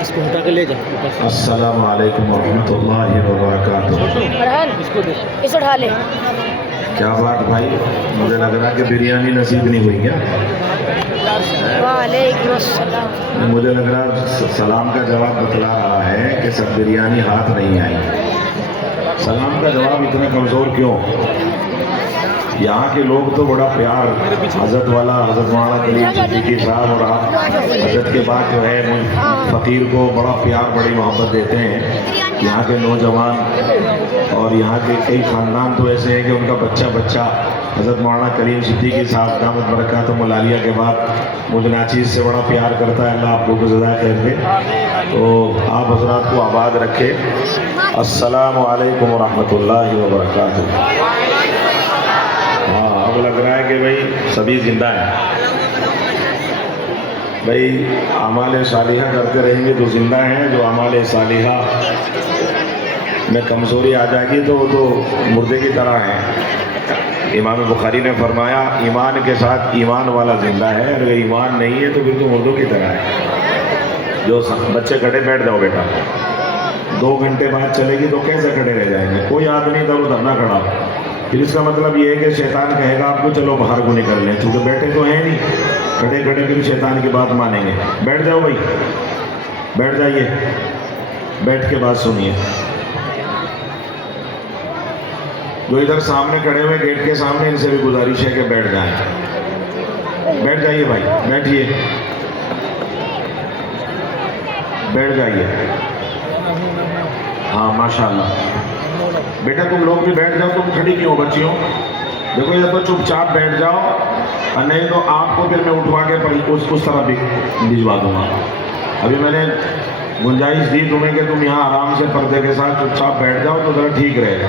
اس کو ہٹا کے لے جا. السلام علیکم ورحمۃ اللہ وبرکاتہ. اس اٹھا لے. کیا بات بھائی, مجھے لگ رہا ہے کہ بریانی نصیب نہیں ہوئی کیا؟ وعلیکم السلام. مجھے لگ رہا سلام کا جواب بتلا رہا ہے کہ سب بریانی ہاتھ نہیں آئی. سلام کا جواب اتنا کمزور کیوں؟ یہاں کے لوگ تو بڑا پیار حضرت والا حضرت مولانا کلیم صدیقی صاحب اور آپ حضرت کے بعد جو ہے فقیر کو بڑا پیار بڑی محبت دیتے ہیں. یہاں کے نوجوان اور یہاں کے کئی خاندان تو ایسے ہیں کہ ان کا بچہ حضرت مولانا کلیم صدیقی صاحب دامت برکاتہم العالیہ کے بعد مجھ ناچیز سے بڑا پیار کرتا ہے. اللہ آپ کو جزائے خیر دے. تو آپ حضرات کو آباد رکھے. السلام علیکم ورحمۃ اللہ وبرکاتہ. ہاں, اب لگ رہا ہے کہ بھائی سبھی زندہ ہیں. بھائی اعمال صالحہ کرتے رہیں گے تو زندہ ہیں. جو اعمال صالحہ میں کمزوری آ جائے گی تو مردے کی طرح ہیں. امام بخاری نے فرمایا ایمان کے ساتھ ایمان والا زندہ ہے, اگر ایمان نہیں ہے تو پھر تو مردوں کی طرح ہے. جو بچے کھڑے بیٹھ جاؤ بیٹا, 2 گھنٹے بعد چلے گی تو کیسے کھڑے رہ جائیں گے؟ کوئی آدمی ادھر ادھر نہ کھڑا. پھر اس کا مطلب یہ ہے کہ شیطان کہے گا آپ کو چلو باہر کو نکل لیں, چونکہ بیٹھے تو ہیں نہیں. کھڑے پھر شیطان کی بات مانیں گے. بیٹھ جاؤ بھائی, بیٹھ جائیے, بیٹھ کے بات سنیے. جو ادھر سامنے کھڑے ہوئے گیٹ کے سامنے, ان سے بھی گزارش ہے کہ بیٹھ جائیں. بیٹھ جائیے بھائی, بیٹھیے, بیٹھ جائیے. ہاں ماشاءاللہ. بیٹا تم لوگ بھی بیٹھ جاؤ. تم کھڑی کیوں بچیوں؟ دیکھو یا تو چپ چاپ بیٹھ جاؤ, اور نہیں تو آپ کو پھر میں اٹھوا کے اس طرح بھی بھجوا دوں گا. ابھی میں نے گنجائش دی تمہیں کہ تم یہاں آرام سے پردے کے ساتھ چپ چاپ بیٹھ جاؤ تو ذرا ٹھیک رہے گا.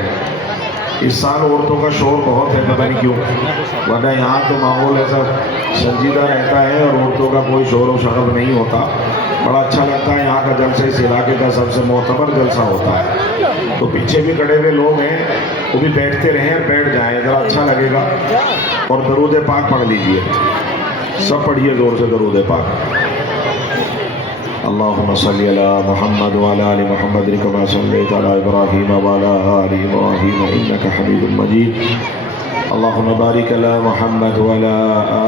اس سال عورتوں کا شور بہت ہے, پتہ نہیں کیوں, ورنہ یہاں تو ماحول ایسا سنجیدہ رہتا ہے اور عورتوں کا کوئی شور و شغب نہیں ہوتا. بڑا اچھا لگتا ہے. یہاں کا جلسہ اس علاقے کا سب سے معتبر جلسہ ہوتا ہے. تو پیچھے بھی کھڑے ہوئے لوگ ہیں, وہ بھی بیٹھتے رہیں, بیٹھ جائیں, ذرا اچھا لگے گا. اور درود پاک پڑھ لیجئے, سب پڑھیے زور سے درود پاک. اللهم صل على محمد وعلى آل محمد كما صليت على إبراهيم وعلى آل إبراهيم إنك حميد مجيد. اللهم بارك على محمد وعلى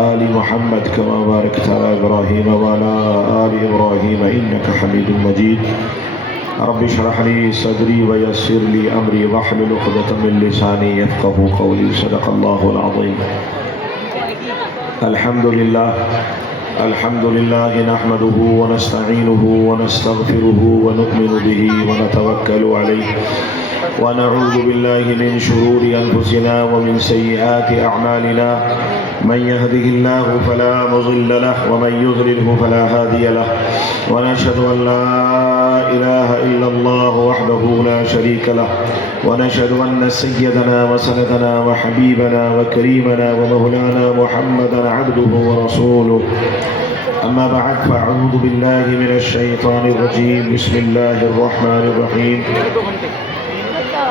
آل محمد كما باركت على إبراهيم وعلى آل إبراهيم إنك حميد مجيد. رب اشرح لي صدري ويسر لي أمري واحلل عقدة من لساني يفقهوا قولي. صدق الله العظيم. الحمد لله نحمده ونستعينه ونستغفره ونؤمن به ونتوكل عليه ونعوذ بالله من شرور أنفسنا ومن سيئات أعمالنا. من يهده الله فلا مضل له ومن يضلله فلا هادي له. ونشهد أن لا إله إلا الله وحده لا شريك له. ونشهد أن سيدنا وسندنا وحبيبنا وكريمنا ومولانا محمدا عبده ورسوله. أما بعد فأعوذ بالله من الشيطان الرجيم. بسم الله الرحمن الرحيم.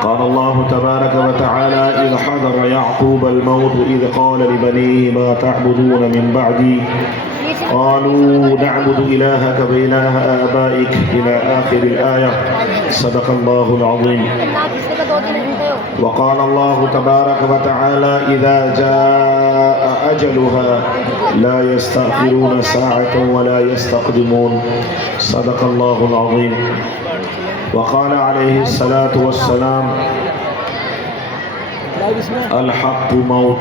قال الله تبارك وتعالى إذ حضر يعقوب الموت إذ قال لبنيه ما تعبدون من بعدي قالوا نعبد إلهك وإله آبائك إلى آخر الآية. صدق الله العظيم. وقال الله تبارك وتعالى إذا جاء أجلها لا يستأخرون ساعة ولا يستقدمون. صدق الله العظيم. وقال عليه الصلاة والسلام الحق موت,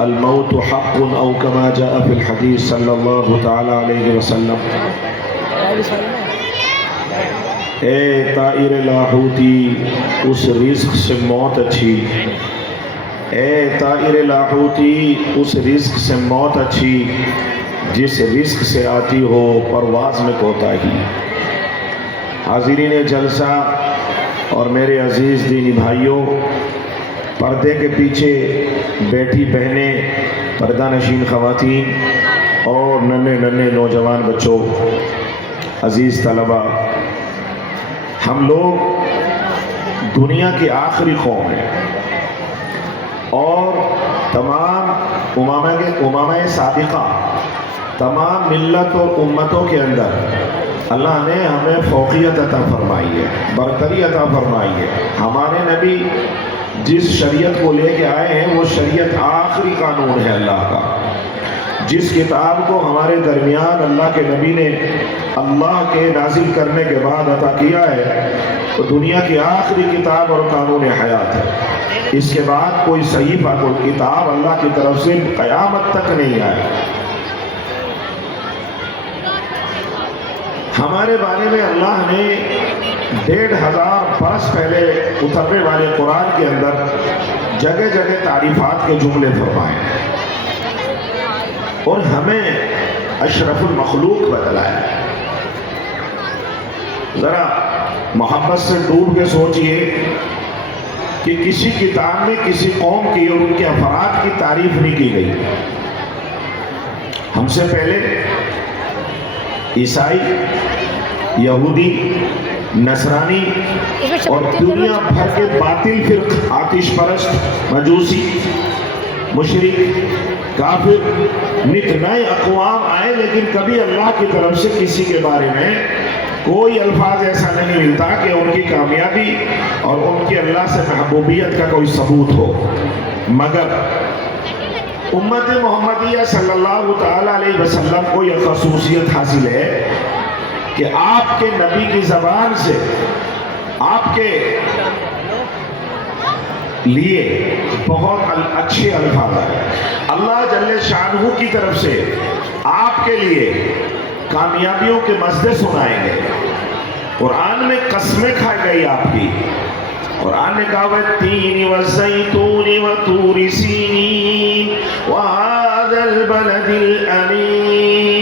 الموت حق أو كما جاء في الحديث صلى الله تعالى عليه وسلم. اے طائر لاہوتی, اس رزق سے موت اچھی. اے طائر لاہوتی, اس رزق سے موت اچھی جس رزق سے آتی ہو پرواز میں کوتاہی. حاضرین جلسہ اور میرے عزیز دینی بھائیوں, پردے کے پیچھے بیٹھی بہنیں, پردہ نشین خواتین اور ننھے نوجوان بچوں, عزیز طلبہ, ہم لوگ دنیا کی آخری قوم ہیں اور تمام امامہ سابقہ, تمام ملت اور امتوں کے اندر اللہ نے ہمیں فوقیت عطا فرمائی ہے، برتری عطا فرمائی ہے۔ ہمارے نبی جس شریعت کو لے کے آئے ہیں وہ شریعت آخری قانون ہے اللہ کا۔ جس کتاب کو ہمارے درمیان اللہ کے نبی نے اللہ کے نازل کرنے کے بعد عطا کیا ہے وہ دنیا کی آخری کتاب اور قانون حیات ہے۔ اس کے بعد کوئی صحیفہ کوئی کتاب اللہ کی طرف سے قیامت تک نہیں آئے۔ ہمارے بارے میں اللہ نے 1500 برس پہلے اترنے والے قرآن کے اندر جگہ جگہ تعریفات کے جملے فرمائے اور ہمیں اشرف المخلوق بتلایا۔ ذرا محبت سے ڈوب کے سوچئے کہ کسی کتاب میں کسی قوم کی اور ان کے افراد کی تعریف نہیں کی گئی۔ ہم سے پہلے عیسائی، یہودی، نصرانی اور دنیا بھر کے باطل فرق، آتش پرست، مجوسی، مشرک، کافر، نت نئے اقوام آئے، لیکن کبھی اللہ کی طرف سے کسی کے بارے میں کوئی الفاظ ایسا نہیں ملتا کہ ان کی کامیابی اور ان کی اللہ سے محبوبیت کا کوئی ثبوت ہو، مگر امت محمدیہ صلی اللہ تعالی علیہ وسلم کو یہ خصوصیت حاصل ہے کہ آپ کے نبی کی زبان سے آپ کے لیے بہت اچھے الفاظ ہیں۔ اللہ جل شانہ کی طرف سے آپ کے لیے کامیابیوں کے مزے سنائیں گے۔ قرآن میں قسمیں کھائی گئی آپ کی۔ قرآن نے کہا والتین والزیتون وطور سینین وہذا البلد الامین۔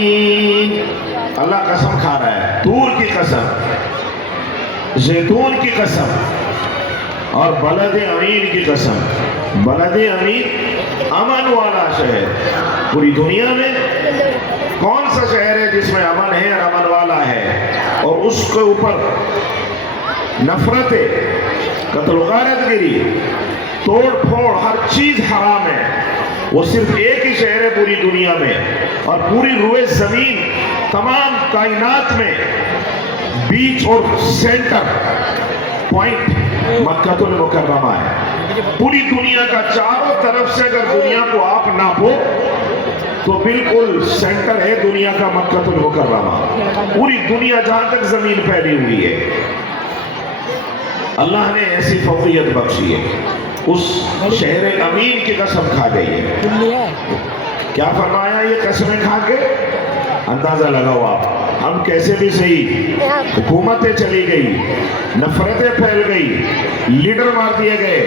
اللہ قسم کھا رہا ہے، طور کی قسم، زیتون کی قسم اور بلد امین کی قسم۔ بلد امین امن والا شہر۔ پوری دنیا میں کون سا شہر ہے جس میں امن ہے اور امن والا ہے اور اس کے اوپر نفرت، قتل و غارت گری، توڑ پھوڑ، ہر چیز حرام ہے؟ وہ صرف ایک ہی شہر ہے پوری دنیا میں، اور پوری روئے زمین تمام کائنات میں بیچ اور سینٹر پوائنٹ مکہ المکرمہ ہے۔ پوری دنیا کا چاروں طرف سے اگر دنیا کو آپ ناپو تو بالکل سینٹر ہے دنیا کا مکہ المکرمہ۔ پوری دنیا جہاں تک زمین پھیلی ہوئی ہے، اللہ نے ایسی فوقیت بخشی ہے۔ اس شہر امین کی قسم کھا گئی ہے۔ کیا فرمایا یہ قسمیں کھا کے؟ اندازہ لگاؤ آپ، ہم کیسے بھی صحیح، حکومتیں چلی گئی، نفرتیں پھیل گئی، لیڈر مار دیے گئے،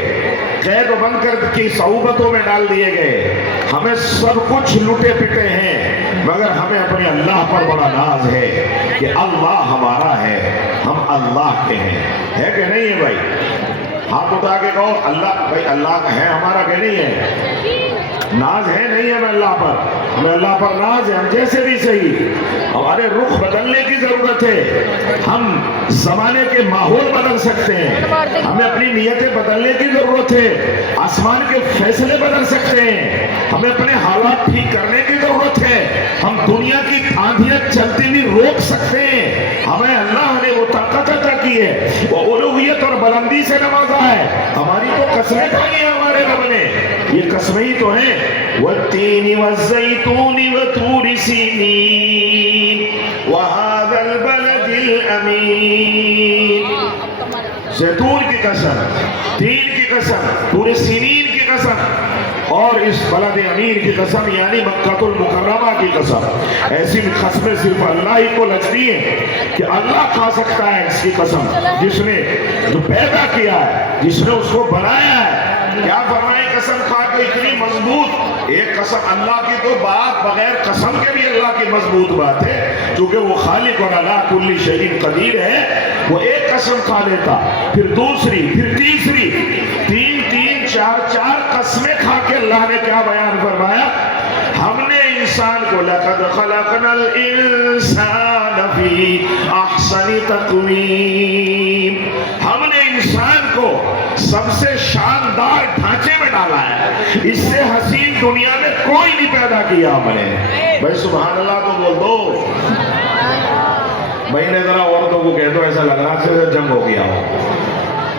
قید و بند کر کی صعوبتوں میں ڈال دیے گئے، ہمیں سب کچھ لٹے پٹے ہیں، مگر ہمیں اپنے اللہ پر بڑا ناز ہے کہ اللہ ہمارا ہے، ہم اللہ کے ہیں۔ ہے کہ نہیں ہے بھائی؟ ہاتھ اٹھا کے کہو اللہ، بھائی اللہ کا ہے ہمارا کہ نہیں ہے؟ ناز ہے نہیں ہمیں اللہ پر؟ ہمیں اللہ پر ناز ہے، ہم جیسے بھی صحیح۔ ہمارے رخ بدلنے کی ضرورت ہے، ہم زمانے کے ماحول بدل سکتے ہیں، ہمیں اپنی نیتیں بدلنے کی ضرورت ہے، آسمان کے فیصلے بدل سکتے ہیں، ہمیں اپنے حالات ٹھیک کرنے کی ضرورت ہے، ہم دنیا کی آندھیاں چلتی بھی روک سکتے ہیں۔ ہمیں اللہ نے وہ طاقت عطا کی ہے، وہ الوہیت اور بلندی سے نوازا ہے۔ ہماری تو قسمیں کھائی ہیں ہمارے رب نے، یہ قسمیں ہی تو ہیں، والتین والزیتون وطور سینین وہذا البلد الامین۔ زیتون کی قسم، تین کی قسم، طور سینین کی قسم اور اس بلد امین کی قسم، یعنی مکہ المکرمہ کی قسم۔ ایسی قسمیں صرف اللہ ہی کو لگتی ہیں کہ اللہ کھا سکتا ہے اس کی قسم، جس نے جو پیدا کیا ہے، جس نے اس کو بنایا ہے۔ کیا فرمائے قسم کھا کے اتنی مضبوط؟ ایک قسم اللہ کی تو بات بغیر قسم کے بھی اللہ کی مضبوط بات ہے، چونکہ وہ خالق اور علی کل شیء قدیر ہے۔ وہ ایک قسم کھا لیتا، پھر دوسری، پھر تیسری، تین چار قسمیں کھا کے اللہ نے کیا بیان فرمایا؟ ہم نے انسان کو لقد خلقنا الانسان فی احسن تقویم، ہم نے انسان کو سب سے شاندار ڈھانچے میں ڈالا ہے، اس سے حسین دنیا میں کوئی نہیں پیدا کیا ہم نے۔ بھائی سبحان اللہ تو بول دو۔ بھائی نے ذرا عورتوں کو کہہ دو ایسا لگ رہا ہے جیسے جنگ ہو گیا ہو.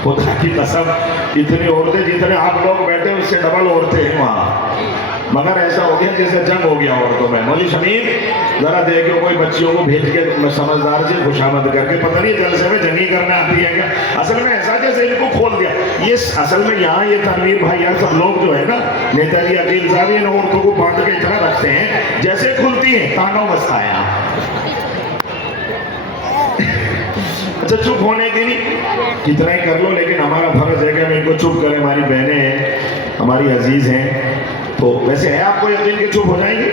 خدا کی قسم اتنی عورتیں جتنے آپ لوگ بیٹھے اس سے ڈبل عورتیں ہیں وہاں, مگر ایسا ہو گیا جیسے جنگ ہو گیا عورتوں میں. مولوی شمیم ذرا دیکھو کوئی بچیوں کو بھیج کے سمجھدار سے خوشامد کر کے, پتہ نہیں جلسے میں جنگی کرنا آتی ہے کیا. اصل میں ایسا جیسے ان کو کھول دیا. یہ اصل میں یہاں یہ تنویر بھائی یار سب لوگ جو ہے نا, نیتا جی عقیل صاحب, ان عورتوں کو باندھ کے اتنا رکھتے ہیں جیسے کھلتی ہیں تانوں بستا ہے. اچھا چپ ہونے کی نہیں, کتنا ہی کر لو, لیکن ہمارا فرض ہے کہ ہم ان کو چپ کریں. ہماری بہنیں ہیں, ہماری عزیز ہیں. تو ویسے ہے آپ کو یقین کہ چپ ہو جائیں گی؟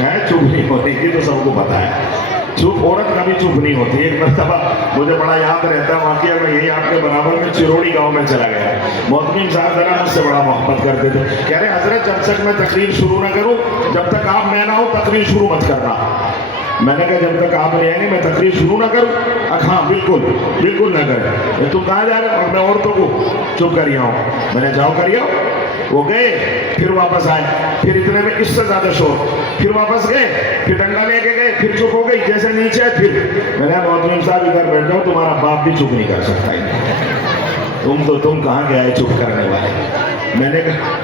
ہے چپ نہیں ہوتی گی تو سب کو پتا ہے. چپ عورت کبھی چپ نہیں ہوتی. ایک مرتبہ مجھے بڑا یاد رہتا ہے واقعہ, میں یہی آپ کے برابر میں چروڑی گاؤں میں چلا گیا. محتمین صاحب ذرا مجھ سے بڑا محبت کرتے تھے. کہہ رہے حضرت جب تک میں تقریر شروع نہ کروں, جب تک آپ میں نہ ہو تقریر شروع مت کرنا. میں نے کہا جب تک آپ نہیں آئیں گے میں تقریر شروع نہ کروں. ہاں بالکل بالکل نہ کریں. تم کہاں جا رہے ہو؟ میں عورتوں کو چپ کر رہا ہوں. میں نے جاؤ کر آؤ. وہ گئے, پھر واپس آئے, پھر اتنے میں اس سے زیادہ شور, پھر واپس گئے, پھر ڈنڈا لے کے گئے, پھر چپ ہو گئی. جیسے نیچے آئے پھر میں نے محترم صاحب ادھر بیٹھ جاؤ, تمہارا باپ بھی چپ نہیں کر سکتا ہے. تم کہاں گئے آئے چپ کرنے والے. میں نے کہا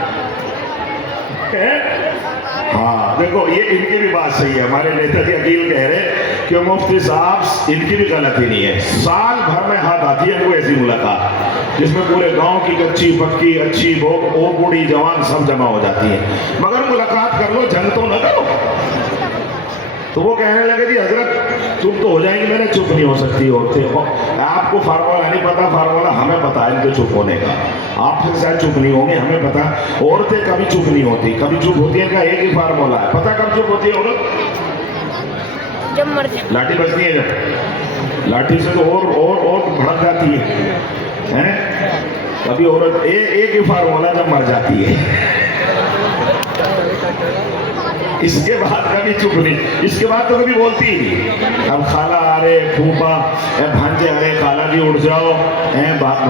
ہاں دیکھو یہ ان کی بھی بات صحیح ہے. ہمارے نیتا جی عقیل کہہ رہے کہ مفتی صاحب ان کی بھی غلطی نہیں ہے. سال بھر میں ہاتھ آتی ہے کوئی ایسی ملاقات جس میں پورے گاؤں کی کچی پکی اچھی بوڑھی جوان سب جمع ہو جاتی ہے, مگر ملاقات کر لو, جنگ تو نہ کرو. تو وہ کہنے لگے جی حضرت چپ تو ہو جائیں گے. میں نے چپ نہیں ہو سکتی عورتیں. آپ کو فارمولا نہیں پتا, فارمولا ہمیں پتا ہے ان کے چپ ہونے کا. آپ سے شاید چپ نہیں ہوں گے, ہمیں پتا. عورتیں کبھی چپ نہیں ہوتی, کبھی چپ ہوتی ہیں. کا ایک ہی فارمولا ہے. پتا کب چپ ہوتی ہے عورت؟ جب مر جائے لاٹھی بجتی ہے جب. لاٹھی سے تو اور بھڑک جاتی ہے. کبھی عورت ایک ہی فارمولا جب مر جاتی ہے. اس کے بعد کبھی چپ نہیں. اس کے بعد تو کبھی بولتی ہی نہیں. اب خالہ آ رہے, پھوپا بھانجے آ رہے, خالہ جی اٹھ جاؤ,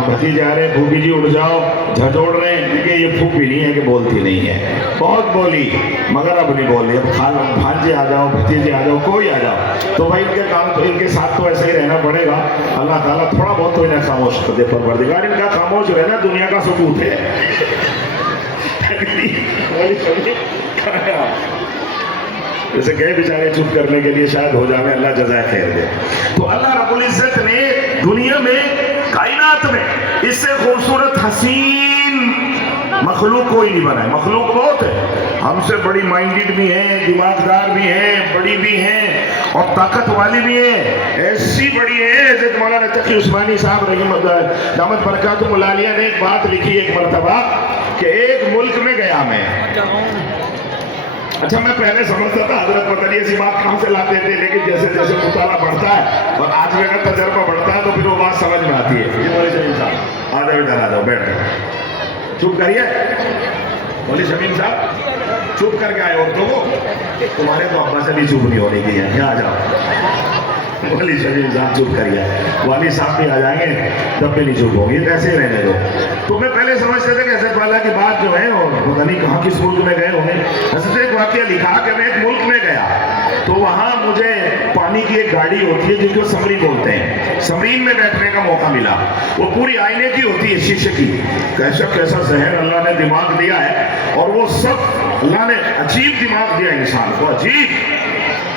بھتیجے آ رہے, پھوپھی جی اٹھ جاؤ, جھجوڑ رہے ہیں. کیونکہ یہ پھوپھی نہیں ہے کہ بولتی نہیں ہے, بہت بولی مگر اب نہیں بول رہی. اب خالہ بھانجے آ جاؤ, بھتیجے آ جاؤ, کوئی آ جاؤ, تو بھائی ان کے کام تو ان کے ساتھ تو ایسے ہی رہنا پڑے گا. اللہ تعالیٰ تھوڑا بہت تو انہیں خاموش کر دے. پروردگار ان کا خاموش رہنا دنیا کا ثبوت ہے. جیسے گئے بیچارے چپ کرنے کے لیے, شاید ہو جائے, اللہ جزائے خیر دے. تو اللہ رب العزت نے دنیا میں کائنات میں اس سے خوبصورت حسین مخلوق کوئی نہیں بنائے. مخلوق بہت ہے, ہم سے بڑی مائنڈڈ بھی ہیں, دماغدار بھی ہیں, بڑی بھی ہیں اور طاقت والی بھی ہیں. ایسی بڑی ہے حضرت مولانا تقی عثمانی صاحب دامت برکاتہ العالیہ نے ایک بات لکھی ایک مرتبہ کہ ایک ملک میں گیا میں. اچھا میں پہلے سمجھتا تھا حضرت پتہ نہیں ایسی بات کہاں سے لاتے تھے, لیکن جیسے جیسے مطالعہ بڑھتا ہے اور آج میرا تجربہ بڑھتا ہے تو پھر وہ بات سمجھ میں آتی ہے. یہ مولی شمیم صاحب آ جاؤ بیٹھ جاؤ, چپ کریے. مولی شمیم صاحب چپ کر کے آئے عورتوں کو, تمہارے تو ابا سے بھی چپ نہیں ہونے کی ہے. یہاں آ جاؤ. مولی شمیم صاحب چپ کریے, والی صاحب بھی آ جائیں گے تب بھی نہیں چپ ہوگی, ایسے ہی رہنے دو. تو میں پہلے سمجھتے تھے کہ حضرت والا کی بات جو ہے اور پتہ نہیں کہاں کس ملک میں گئے ہوں گے. حضرت ایک واقعہ لکھا کہ میں ایک ملک میں گیا تو وہاں مجھے پانی کی ایک گاڑی ہوتی ہے جن کو سمری بولتے ہیں, سمرین میں بیٹھنے کا موقع ملا. وہ پوری آئینے کی ہوتی ہے, شیشے کی. کیسا ذہن اللہ نے دماغ دیا ہے, اور وہ سب اللہ نے عجیب دماغ دیا انسان کو, عجیب.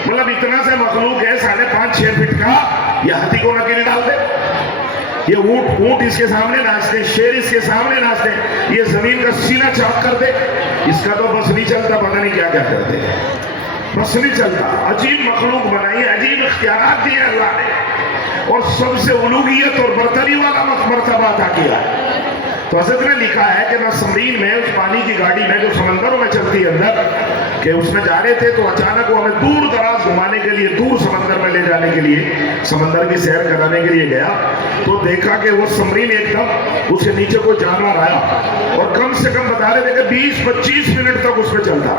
مطلب اتنا سے مخلوق ہے 5.5-6 فٹ کا, یہ ہاتھی کو نکیل ڈال دے, یہ اونٹ اس کے سامنے ناچتے, شیر اس کے سامنے ناچتے, یہ زمین کا سینہ چاک کر دے. اس کا تو بس نہیں چلتا, پتہ نہیں کیا کیا کرتے, بس نہیں چلتا. عجیب مخلوق بنائی ہے, عجیب اختیارات دیے اللہ نے, اور سب سے الوہیت اور برتری والا مرتبہ عطا کیا ہے. تو حضرت نے لکھا ہے کہ میں سمرین میں اس پانی کی گاڑی میں جو سمندروں میں چلتی ہے اندر, کہ اس میں جا رہے تھے تو اچانک وہ ہمیں دور دراز گھمانے کے لیے, دور سمندر میں لے جانے کے لیے, سمندر کی سیر کرانے کے لیے گیا. تو دیکھا کہ وہ سمرین ایک دم اس کے نیچے کوئی جانور آیا, اور کم سے کم بتا رہے تھے کہ 20-25 منٹ تک اس پہ چلتا.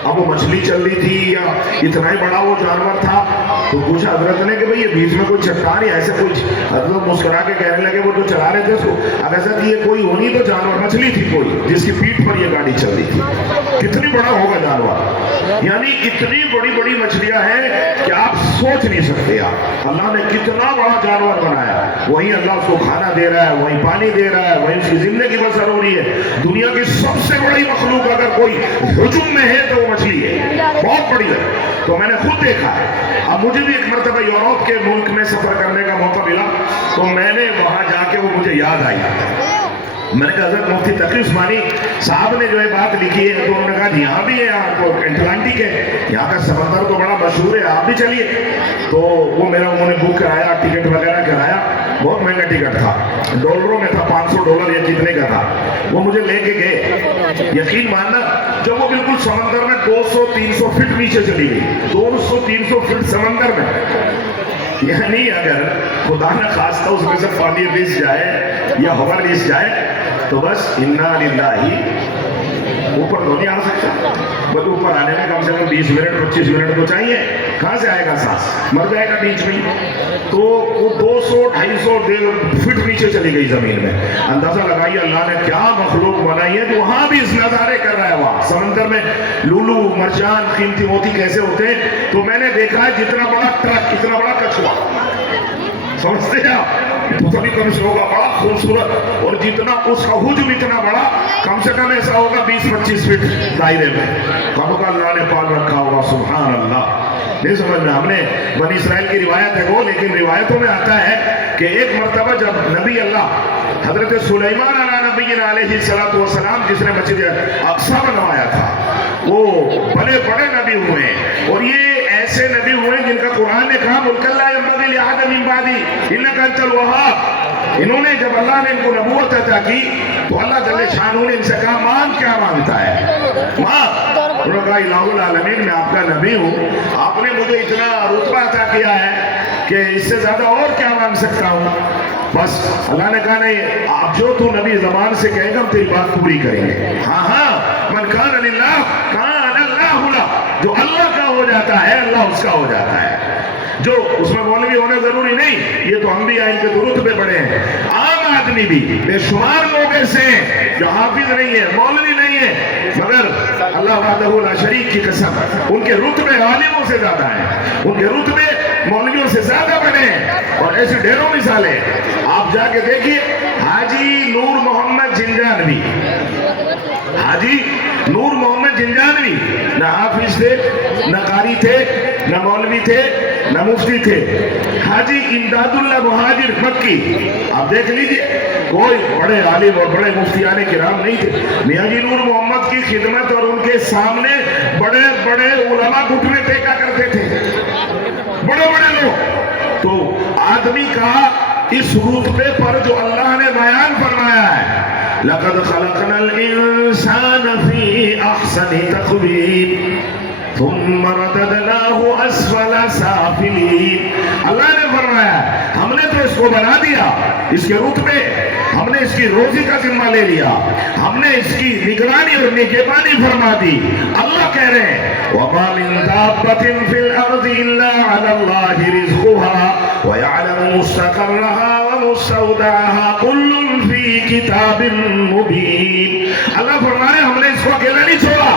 اب وہ مچھلی چل رہی تھی یا اتنا ہی بڑا وہ جانور تھا. تو پوچھا حضرت نے کہ بھئی یہ بیچ میں کوئی چٹان یا ایسے کچھ, حضرت مسکرا کے کہنے لگے وہ جو چلا رہے تھے اس کو, اب ایسا کہ یہ کوئی ہونی تو جانور مچھلی تھی کوئی جس کی پیٹھ پر یہ گاڑی چل رہی تھی. کتنی بڑا ہوگا جانور, یعنی اتنی بڑی بڑی مچھلیاں ہیں کہ آپ سوچ نہیں سکتے آپ اللہ نے کتنا بڑا جانور بنایا، وہیں اللہ اس کو کھانا دے رہا ہے، وہیں پانی دے رہا ہے، وہیں اس کی زندگی بسر ہو رہی ہے۔ دنیا کی سب سے بڑی مخلوق اگر کوئی ہجوم میں ہے تو وہ مچھلی ہے، بہت بڑی ہے۔ تو میں نے خود دیکھا ہے۔ اب مجھے بھی ایک مرتبہ یورپ کے ملک میں سفر کرنے کا موقع ملا، تو میں نے وہاں جا کے وہ مجھے یاد آئی۔ میں نے کہا حضرت مفتی تقی عثمانی صاحب نے جو ہے بات لکھی ہے، تو انہوں نے کہا یہاں بھی ہے، یہاں کو اٹلانٹک ہے، یہاں کا سمندر تو بڑا مشہور ہے، آپ بھی چلیے۔ تو وہ میرا انہوں نے بک کرایا، ٹکٹ وغیرہ کرایا، بہت مہنگا ٹکٹ تھا، ڈالروں میں تھا، $500 یا جتنے کا تھا۔ وہ مجھے لے کے گئے، یقین ماننا جب وہ بالکل سمندر میں 200-300 فٹ نیچے چلی گئی، 200-300 فٹ سمندر میں، یعنی اگر خدا نہ خواستہ اس میں سے پانی رس جائے یا ہوا رس جائے تو بس انا للہ، اوپر تو نہیں آ سکتا، بس اوپر آنے میں کم سے کم 20 منٹ 25 منٹ تو چاہیے، کہاں سے آئے گا سانس، مر جائے گا بیچ میں۔ تو وہ 200-250 فٹ نیچے چلی گئی زمین میں۔ اندازہ لگائیے اللہ نے کیا مخلوق بنائی ہے جو وہاں بھی اس نظارے کر رہا ہے۔ وہاں سمندر میں لولو مرجان قیمتی موتی کیسے ہوتے ہیں، تو میں نے دیکھا ہے جتنا بڑا ٹرک اتنا بڑا کچھوا، سمجھتے ہیں آپ، اتنی کم سے ہوگا، بڑا خوبصورت، اور جتنا اس کا حجم اتنا بڑا، کم سے کم ایسا ہوگا 20-25 فٹ دائرے میں، کہوں کا اللہ نے پال رکھا ہوگا، سبحان اللہ۔ نہیں سمجھ میں، ہم نے بنی اسرائیل کی روایت ہے وہ، لیکن روایتوں میں آتا ہے کہ ایک مرتبہ جب نبی اللہ حضرت سلیمان علیہ نبینا علیہ السلام جس نے مسجد اقصی بنوایا تھا، وہ بڑے بڑے نبی ہوئے ہیں، اور یہ ایسے نبی ہوئے جن کا قرآن نے کہا ملک اللہ ينبغي لأحد من بعدي إنك أنت الوهاب۔ انہوں نے جب اللہ نے ان کو نبوت عطا کی تو اللہ جل شانہ نے ان سے کہا مانگ کیا مانگتا ہے، مانگ۔ انہوں نے کہا الہ العالمین میں آپ کا نبی ہوں، آپ نے مجھے اتنا رتبہ عطا کیا ہے کہ اس سے زیادہ اور کیا مانگ سکتا ہوں۔ بس اللہ نے کہا نہیں، آپ جو تو نبی زبان سے کہے گا ہم تیری بات پوری کریں گے۔ ہاں ہاں، من کان للہ کان اللہ لہ، جو اللہ کا ہو جاتا ہے اللہ اس کا ہو جاتا ہے۔ جو اس میں مولوی ہونا ضروری نہیں، یہ تو ہم بھی آئیں کے درود پہ پڑے ہیں، عام آدمی بھی بے شمار لوگ ایسے ہیں جو حافظ نہیں ہے، مولوی نہیں ہے، مگر اللہ وحدہ لا شریک کی قسم ان کے رتبے عالموں سے زیادہ ہیں، ان کے رتبے مولویوں سے زیادہ بڑے ہیں، اور ایسی ڈھیروں مثالیں آپ جا کے دیکھیے۔ حاجی نور محمد جنجانوی، حاجی نور محمد جنجانوی نہ حافظ تھے، نہ قاری تھے، نہ مولوی تھے، نہ مفتی تھے۔ حاجی امداد اللہ مہاجر مکی، آپ دیکھ لیجئے، کوئی بڑے عالم اور بڑے مفتیان کرام نہیں تھے۔ میاں جی نور محمد کی خدمت اور ان کے سامنے بڑے بڑے علماء گھٹنے ٹیکا کرتے تھے، بڑے بڑے لوگ۔ تو آدمی کا اس رتبے پر جو اللہ نے بیان فرمایا ہے، لَقَدْ خَلَقْنَا الْإِنسَانَ فِي أَحْسَنِ تَقْوِيمٍ ثُمَّ رَدَدْنَاهُ أَسْفَلَ سَافِلِينَ۔ اللہ نے فرمایا ہم نے تو اس کو بنا دیا، اس کے رتبے، ہم نے اس کی روزی کا ذمہ لے لیا، ہم نے اس کی نگرانی اور نگہبانی فرما دی۔ اللہ کہہ رہے ہیں وَمَا مِن دَابَّةٍ فِي الْأَرْضِ إِلَّا عَلَى اللَّهِ رِزْقُهَا وَيَعْلَمُ مُسْتَقَرَّهَا وَمُسْتَوْدَعَهَا كُلٌّ فِي كِتَابٍ مُبِينٍ۔ اللہ فرما رہے ہم نے اس کو اکیلا نہیں چھوڑا،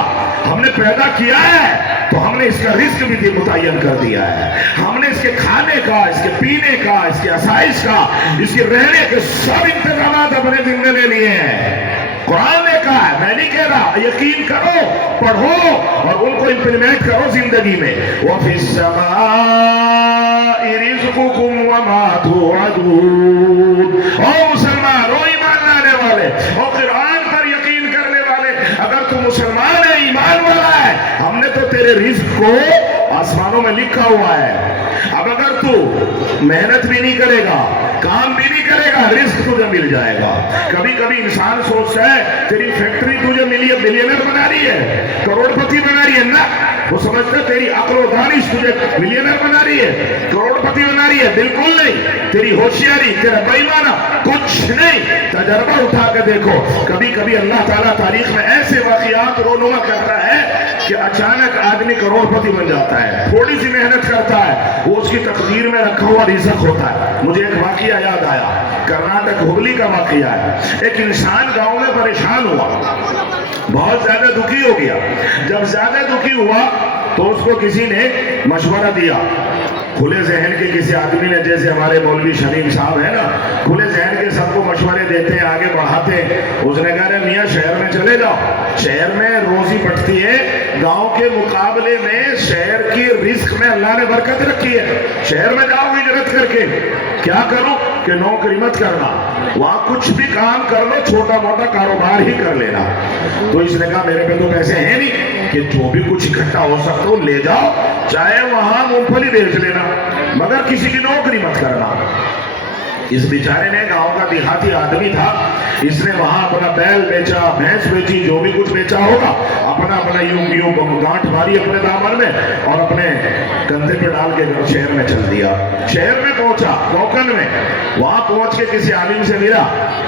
ہم نے پیدا کیا ہے تو ہم نے اس کا رزق بھی متعین کر دیا ہے، ہم نے اس کے کھانے کا، اس کے پینے کا، اس کے آسائش کا، اس کے رہنے کے سب انتظامات اپنے ذمہ لے لیے ہیں۔ قرآن نے کہا ہے، میں نہیں کہہ رہا، یقین کرو، پڑھو اور ان کو امپلیمنٹ کرو زندگی میں۔ وَفِي السَّمَاءِ رِزْقُكُمْ وَمَا تُوعَدُونَ۔ او مسلمان، او ایمان لانے والے، او قرآن پر یقین کرنے والے، اگر تو مسلمان ہے، ایمان والا ہے، ہم نے تو تیرے رزق کو آسمانوں میں لکھا ہوا ہے۔ اب اگر تو محنت بھی نہیں کرے گا، کام بھی نہیں کرے گا، رزق تجھے مل جائے گا۔ کبھی کبھی انسان سوچتا ہے تیری فیکٹری تجھے ملینر بنا رہی ہے، کروڑ پتی بنا رہی ہے، نہ، وہ سمجھتا ہے تیری عقل و دانش تجھے ملینر بنا رہی ہے، کروڑ پتی بنا رہی ہے، بالکل نہیں۔ تیری ہوشیاری، تیرا بےایمانہ کچھ نہیں۔ تجربہ اٹھا کے دیکھو، کبھی کبھی اللہ تعالیٰ تاریخ میں ایسے واقعات رونما کرتا ہے کہ اچانک آدمی کروڑ پتی بن جاتا ہے، تھوڑی سی محنت کرتا ہے، وہ اس کی تقدیر میں رکھا ہوا رزق ہوتا ہے۔ مجھے ایک واقعہ یاد آیا، کرناٹک ہبلی کا واقعہ ہے۔ ایک انسان گاؤں میں پریشان ہوا، بہت زیادہ دکھی ہو گیا۔ جب زیادہ دکھی ہوا تو اس کو کسی نے مشورہ دیا کھلے ذہن کے کسی آدمی نے، جیسے ہمارے مولوی شمیم صاحب ہے نا، کھلے ذہن کے سب کو مشورے دیتے ہیں، آگے بڑھاتے ہیں. اس نے کہا میاں شہر میں چلے جاؤ، شہر میں روزی بٹتی ہے، گاؤں کے مقابلے میں شہر کی رزق میں اللہ نے برکت رکھی ہے. شہر میں جاؤ ہجرت کر کے، کیا کرو کہ نوکری مت کرنا، وہاں کچھ بھی کام کر لو، چھوٹا موٹا کاروبار ہی کر لینا. تو اس نے کہا میرے پہ تو پیسے ہیں نہیں کہ جو بھی کچھ اکٹھا ہو سکتا ہو لے جاؤ، چاہے وہاں مونگ پھلی بیچ لینا، مگر کسی کی نوکری مت کرنا. اس بیچارے نے، گاؤں کا دیہاتی آدمی تھا، اس نے وہاں اپنا بیل بیچا، بھینس بیچی، جو بھی کچھ بیچا ہوگا، اپنا یوں گانٹھ ماری اپنے دامن میں اور اپنے کندھے پہ ڈال کے شہر میں چل دیا. شہر میں پہنچا، کوکن میں، وہاں پہنچ کے کسی عالم سے ملا.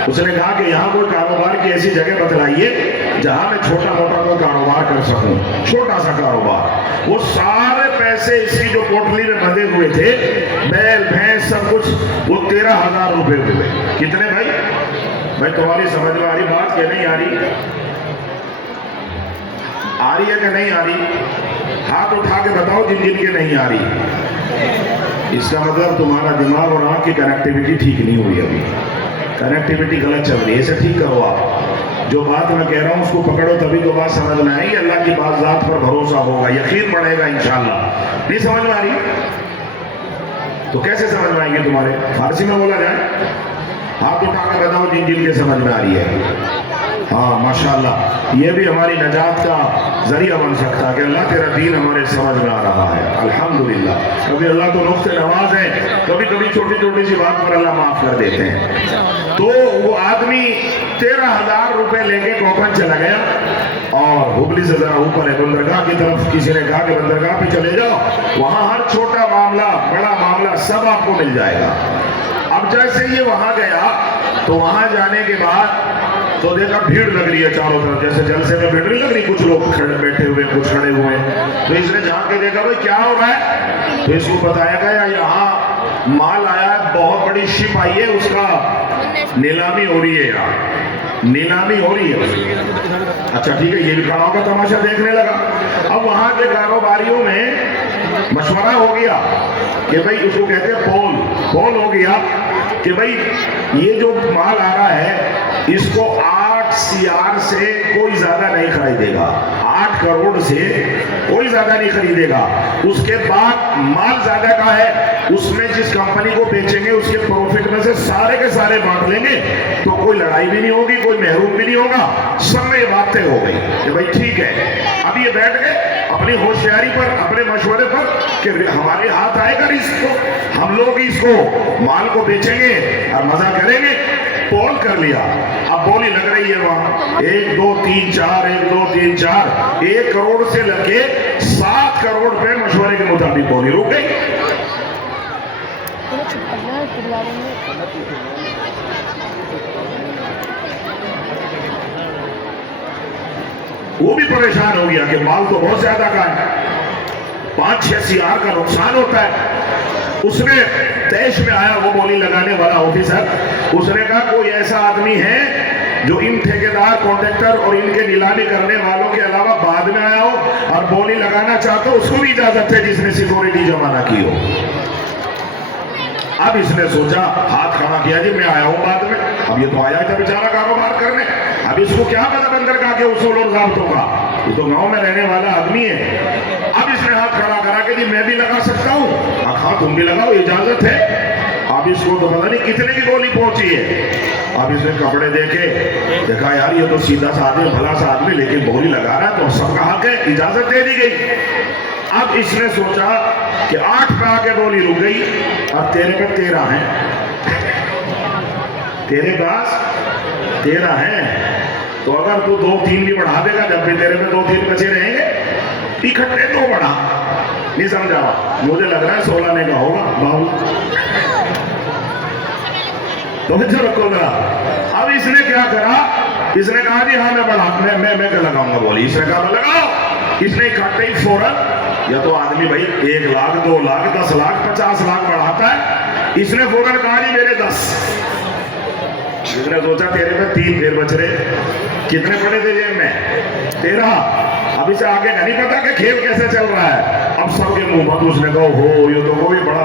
اس نے کہا کہ یہاں کوئی کاروبار کی ایسی جگہ بتلائیے جہاں میں چھوٹا موٹا کوئی کاروبار کر سکوں، چھوٹا سا کاروبار. وہ سارے پیسے اس کی جو کوٹلی میں بندھے ہوئے تھے، بیل بھینس سب کچھ، وہ 13,000 روپے ہوئے. کتنے بھائی؟ بھائی تمہاری سمجھ میں آ رہی بات کہ نہیں آ رہی؟ آ رہی ہے کہ نہیں آ رہی؟ ہاتھ اٹھا کے بتاؤ جن جن کے نہیں آ رہی. اس کا مطلب تمہارا دماغ اور آنکھ کی کنیکٹیوٹی ٹھیک نہیں ہوئی، ابھی کنیکٹیوٹی غلط چل رہی ہے. اسے ٹھیک کرو. آپ جو بات میں کہہ رہا ہوں اس کو پکڑو، تبھی تو بات سمجھ میں آئے گی. اللہ کی بات ذات پر بھروسہ ہوگا، یقین بڑھے گا انشاءاللہ. نہیں سمجھ میں آ رہی تو کیسے سمجھ میں آئیں گے تمہارے؟ فارسی میں بولا جائے. ہاتھ اٹھا کے بتاؤ جن جن کے سمجھ میں آ رہی ہے. ہاں ماشاءاللہ، یہ بھی ہماری نجات کا ذریعہ بن سکتا ہے کہ اللہ تیرا دین ہمارے سمجھ میں آ رہا ہے. الحمدللہ. کبھی اللہ تو نقطۂ نواز ہے، کبھی کبھی چھوٹی چھوٹی سی بات پر اللہ معاف کر دیتے ہیں. تو وہ آدمی 13,000 روپے لے کے کوکن چلا گیا اور ہبلی سے ذرا اوپر ہے بندرگاہ کی طرف. کسی نے کہا کہ بندرگاہ پہ چلے جاؤ، وہاں ہر چھوٹا معاملہ بڑا معاملہ سب آپ کو مل جائے گا. اب جیسے یہ وہاں گیا تو وہاں جانے کے بعد تو دیکھا بھیڑ لگ رہی ہے چاروں طرف، جیسے جلسے میں بھیڑ نہیں لگ رہی، کچھ لوگ کھڑے بیٹھے ہوئے، کچھ کھڑے ہوئے. تو اس نے جھانک کے دیکھا بھائی کیا ہو رہا ہے. تو اس کو بتایا گیا یہاں مال آیا ہے، بہت بڑی شپ آئی ہے، اس کا نیلامی ہو رہی ہے، یہاں نیلامی ہو رہی ہے. اچھا ٹھیک ہے، یہ بھی کھڑا ہوگا تماشا دیکھنے لگا. اب وہاں کے کاروباریوں میں مشورہ ہو گیا کہ بھائی، اس کو کہتے ہیں پول ہو گیا کہ بھائی یہ جو مال آ رہا ہے اس کو 8 CR سے کوئی زیادہ نہیں خریدے گا، 8 کروڑ سے کوئی زیادہ نہیں خریدے گا. اس کے بعد مال زیادہ کا ہے، اس میں جس کمپنی کو بیچیں گے اس کے پروفٹ میں سے سارے کے سارے بانٹ لیں گے، تو کوئی لڑائی بھی نہیں ہوگی، کوئی محروم بھی نہیں ہوگا. سب میں یہ بات طے ہو گئی کہ بھائی ٹھیک ہے. اب یہ بیٹھ گئے اپنی ہوشیاری پر، اپنے مشورے پر کہ ہمارے ہاتھ آئے گا اس کو، ہم لوگ اس کو مال کو بیچیں گے اور مزہ کریں گے. پول کر لیا. اب بولی لگ رہی ہے وہاں 1 2 3 4 1 2 3 4 1 کروڑ سے لگ کے 7 کروڑ پہ مشورے کے مطابق بولی رک گئی. وہ بھی پریشان ہو گیا کہ مال تو بہت زیادہ کا ہے، 5-6 CR کا نقصان ہوتا ہے. اس نے دیش میں آیا وہ بولی لگانے والا آفیسر، اس نے کہا کوئی ایسا آدمی ہے جو ان ٹھیکیدار کانٹریکٹر اور ان کے نیلامی کرنے والوں کے علاوہ بعد میں آیا ہو اور بولی لگانا چاہتا ہو، اس کو بھی اجازت ہے جس نے سیکورٹی جمع نہ کی ہو. اب اس نے سوچا، ہاتھ کھڑا کیا جی میں آیا ہوں بعد میں، اب یہ تو آیا تھا بیچارہ کاروبار کرنے، اب اس کو کیا پتا بندرگاہ کے اصول اور ضابطوں کا، یہ تو گاؤں میں رہنے والا آدمی ہے. اب اس نے ہاتھ کھڑا کرا کہ جی میں بھی لگا سکتا ہوں. ہاں تم بھی لگاؤ، اجازت ہے. اب اس کو تو پتا نہیں کتنے کی گولی پہنچی ہے. اب اس نے کپڑے دیکھا یار یہ تو سیدھا سا آدمی، بھلا سا آدمی، لیکن گولی لگا رہا ہے تو سب کا حق ہے، اجازت دے دی گئی. اب اس نے سوچا کہ 8 پہ آ کے گولی رک گئی اور تیرے پہ 13 ہیں، تیرے پاس 13 ہیں، تو اگر تو 2-3 بھی بڑھا دے گا، جب بھی تیرے پہ 2-3 بچے رہیں گے، اکٹھے 2 بڑھا. نہیں سمجھا؟ مجھے لگ رہا ہے 16 نے کا ہوگا باہو. تو جو رکھو گا. اب اس نے کیا کرا، اس نے کہا جی ہاں میں بڑھا، میں لگاؤں گا بولی. اس نے کہا میں لگاؤ. اس نے اکٹھے ہی فوراً، یا تو آدمی بھائی 1 لاکھ 2 لاکھ 10 لاکھ 50 لاکھ بڑھاتا ہے، اس نے فوراً کہا جی میرے 10. اس نے سوچا تیرے پہ 3 پھر بچ رہے، کتنے پڑے تھے جیب میں؟ 13. اب اسے آگے نہیں پتا کہ کھیل کیسے چل رہا ہے. اب سب کے منہ بند. اس نے کہا ہو یہ تو وہ بھی بڑا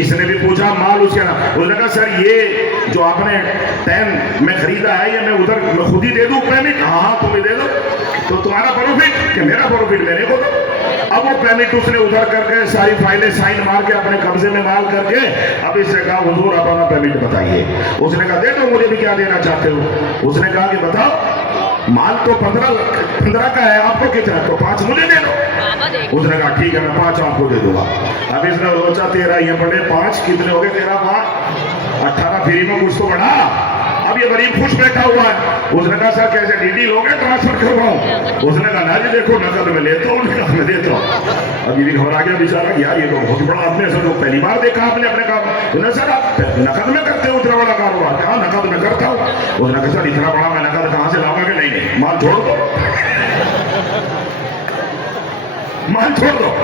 اس نے بھی پوچھا مال اس کے نام. اس نے کہا سر یہ جو آپ نے 10 میں خریدا ہے یہ میں ادھر میں خود ہی دے دوں پیمنٹ؟ ہاں تمہیں دے دو. تو تمہارا پروفٹ کہ میرا پروفٹ میرے کو دو. اب وہ پیمنٹ اس نے ادھر کر کے ساری فائلیں سائن مار کے اپنے قبضے میں مال کر کے اب اس نے کہا حضور اپنا پیمنٹ بتائیے. اس نے کہا دے دو مجھے بھی کیا دینا چاہتے ہو. اس نے کہا کہ بتاؤ مال تو 15 کا ہے آپ کو کتنا؟ تو 5 مجھے دے دو. اس نے کہا ٹھیک ہے میں 5 آپ کو دے دوں گا. اب اس نے سوچا 13 یہ بڑے 5 کتنے ہو گئے 13 5 18 فری میں کچھ تو بڑھا. اب یہ غریب خوش بیٹھا ہوا ہے. اس نے کہا سر کیسے ڈی لو گے ٹرانسفر کرواؤں؟ اس نے کہا نا جی دیکھو نقد میں لیتا ہوں. میں دیتا ہوں. اب یہ بھی گھبرا گیا بیچارہ یار یہ تو بہت بڑا آدمی ہے سر تو پہلی بار دیکھا آپ نے اپنے کام. تو نے سر آپ نقد میں کرتے ہو اتنا بڑا کاروبار؟ ہاں نقد میں کرتا ہوں. اس نے کہا سر اتنا بڑا میں نقد کہاں سے لاؤں گا؟ کہ نہیں مال چھوڑ دو مال چھوڑ دو.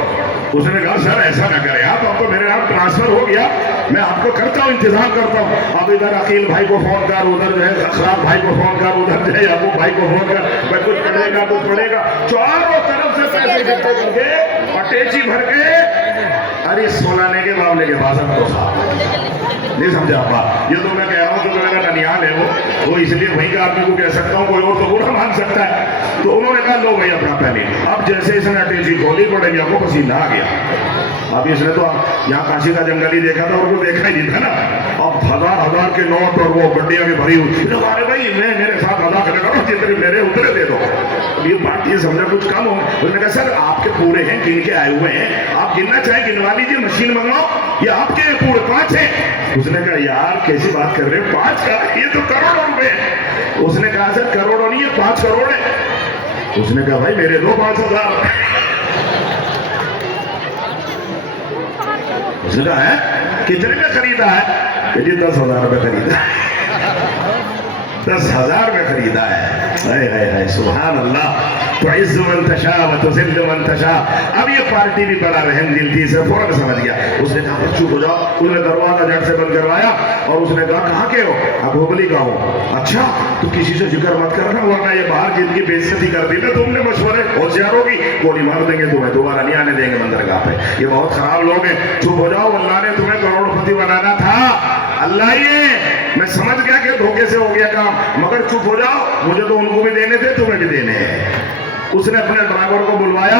اس نے کہا سر ایسا نہ کرے آپ تو میرے نام ٹرانسفر ہو گیا میں آپ کو کرتا ہوں انتظام کرتا ہوں. اب ادھر عقیل بھائی کو فون کر ادھر جو ہے اخلاق بھائی کو فون کر ادھر جو ہے یعقوب بھائی کو فون کر میں کچھ پڑے گا کچھ پڑے گا. چاروں طرف سے پیسے اکٹھے کر کے اٹیچی بھر کے ارے سولانے کے معاملے کے بعد ہم نہیں سمجھا آپ. یہ تو میں کہہ رہا ہوں کہ میرا ننیال ہے وہ اس لیے وہیں کا آدمی کو کہہ سکتا ہوں کوئی اور تو برا مان سکتا ہے. تو انہوں نے کہا لو بھائی اپنا پہلے. اب جیسے اس نے اٹیچی کھولی پڑے گی آپ کو پسینہ آ گیا. اب اس نے تو یہاں کاشی کا جنگل ہی دیکھا تھا اور وہ دیکھا ہی نہیں تھا نا. اب ہزار کے نوٹ اور وہ گڈیاں بھی بھری ہوئی. ارے بھائی میں میرے ساتھ ادا کرے گا جتنے میرے اتنے دے دو. اب یہ بات یہ سمجھا کچھ کم ہو. اس نے کہا سر آپ کے پورے ہیں گن کے آئے ہوئے ہیں آپ گننا چاہیں گنوا لیجیے مشین منگاؤ یہ آپ کے پورے 5 ہیں. اس نے کہا یار کیسی بات کر رہے ہیں 5 کا یہ تو کروڑوں روپے. اس نے کہا سر کروڑوں نہیں ہے 5 کروڑ ہے. اس نے کہا بھائی میرے دو 5,000. اس نے کہا ہے کتنے میں خریدا ہے؟ کہ جی 10,000 میں خریدا ہے. 10,000 میں خریدا ہے. سبحان اللہ. تعز من تشاء وتذل من تشاء. اب یہ پارٹی بھی بڑا رحم دل تھی اسے فوراً سمجھ گیا. اس نے کہا چپ ہو جاؤ. اس نے دروازہ جھٹ سے بند کروایا اور اس نے کہا کہاں کے ہو؟ ابوبلی کا ہوں. اچھا تو کسی سے ذکر مت کرنا ورنہ یہ باہر جن کی بےعزتی کر دی نا تم نے مشورے ہوشیار ہوگی گولی مار دیں گے تمہیں دوبارہ نہیں آنے دیں گے بندرگاہ پہ. یہ بہت خراب لوگ ہیں. چپ ہو جاؤ اللہ نے تمہیں کروڑ پتی بنانا تھا. اللہ یہ میں سمجھ گیا کہ دھوکے سے ہو گیا کام مگر چپ ہو جاؤ مجھے تو ان کو بھی دینے تھے تمہیں بھی دینے ہیں. اس نے اپنے ڈرائیور کو بلوایا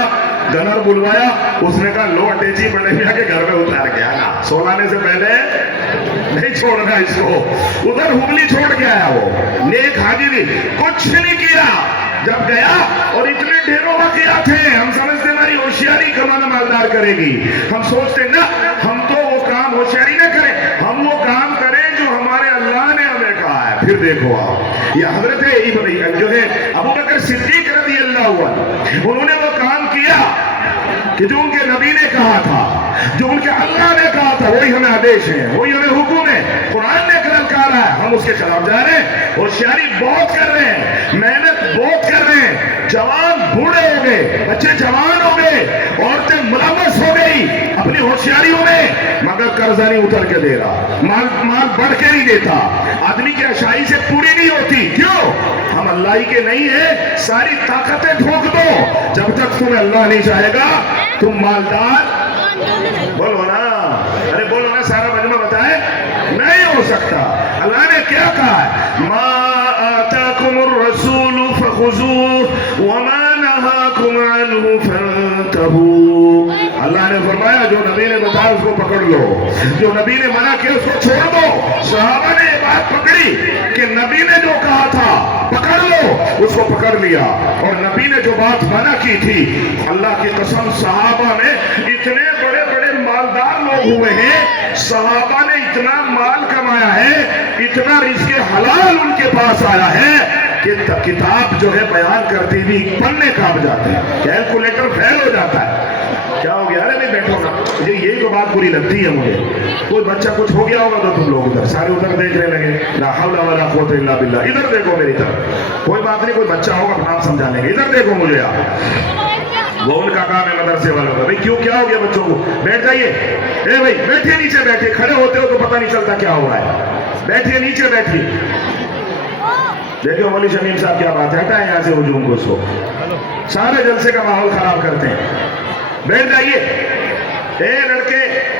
گنر بلوایا. اس نے کہا لو اٹیچی بڑے میاں کے گھر میں اتار گیا نا سولانے سے پہلے نہیں چھوڑنا اس کو. ادھر ہبلی چھوڑ کے آیا وہ نیک حاجی کچھ نہیں کیا. جب گیا اور اتنے ڈھیروں واقعات ہیں ہم سمجھتے ہماری ہوشیاری کمانا مالدار کرے گی. ہم سوچتے نا ہم تو وہ کام ہوشیاری نہ کریں ہم وہ کام کریں جو ہمارے اللہ نے ہمیں کہا ہے. پھر دیکھو آپ یہ حضرت جو ہے ابو بکر صدیق رضی اللہ عنہ انہوں نے وہ کام کیا کہ جو ان کے نبی نے کہا تھا جو ان کے اللہ نے کہا تھا وہی ہمیں آدیش ہے وہی ہمیں حکم ہے. قرآن نے للکارا ہے ہم اس کے خلاف جا رہے ہیں. ہوشیاری بہت کر رہے ہیں محنت بہت کر رہے ہیں. جوان بوڑھے ہو گئے بچے جوان ہو گئے عورتیں ملوث ہو گئی اپنی ہوشیاریوں میں مگر قرضہ نہیں اتر کے دے رہا مال بڑھ کے نہیں دیتا. آدمی کی اشائی سے پوری نہیں ہوتی. کیوں؟ ہم اللہ ہی کے نہیں ہیں. ساری طاقتیں ٹھوک دو جب تک تمہیں اللہ نہیں چاہے گا تم مالدار بولو نا. ارے بولو نا سارا مجمع بتائے نہیں ہو سکتا. اللہ نے کیا کہا ہے ما آتاکم الرسول فخذوه وما نهاکم عنه فانتهوا. اللہ نے فرمایا جو نبی نے بتایا اس کو پکڑ لو جو نبی نے منع کیا اس کو چھوڑ دو. صحابہ نے یہ بات پکڑی کہ نبی نے جو کہا تھا پکڑ لو اس کو پکڑ لیا اور نبی نے جو بات منع کی تھی اللہ کی قسم صحابہ میں اتنے بڑے بڑے مالدار لوگ ہوئے ہیں. صحابہ نے اتنا مال کمایا ہے اتنا رزق حلال ان کے پاس آیا ہے کہ کتاب جو ہے بیان کرتی بھی پڑھنے کام جاتے ہیں کیلکولیٹر فیل ہو جاتا ہے. کیا ہو گیا؟ ارے نہیں بیٹھو نا مجھے یہی تو بات بری لگتی ہے. مجھے کوئی بچہ کچھ ہو گیا ہوگا تو تم لوگ ادھر سارے ادھر دیکھنے لگے لا حول ولا قوت الا باللہ. ادھر دیکھو میری طرف کوئی بات نہیں کوئی بچہ ہوگا نام سمجھانے کے ادھر دیکھو مجھے آپ وہ ان کا کام ہے مدرسے والوں کا. بھائی کیوں کیا ہو گیا بچوں کو؟ بیٹھ جائیے. اے بھائی بیٹھے نیچے بیٹھے کھڑے ہوتے ہو تو پتہ نہیں چلتا کیا ہو رہا ہے. بیٹھے نیچے بیٹھیے. دیکھو مولی شمیم صاحب کیا بات ہے ہٹائیں یہاں سے ہجوم کو اس کو سارے جلسے کا ماحول خراب کرتے ہیں. بیٹھ جائیے. اے لڑکے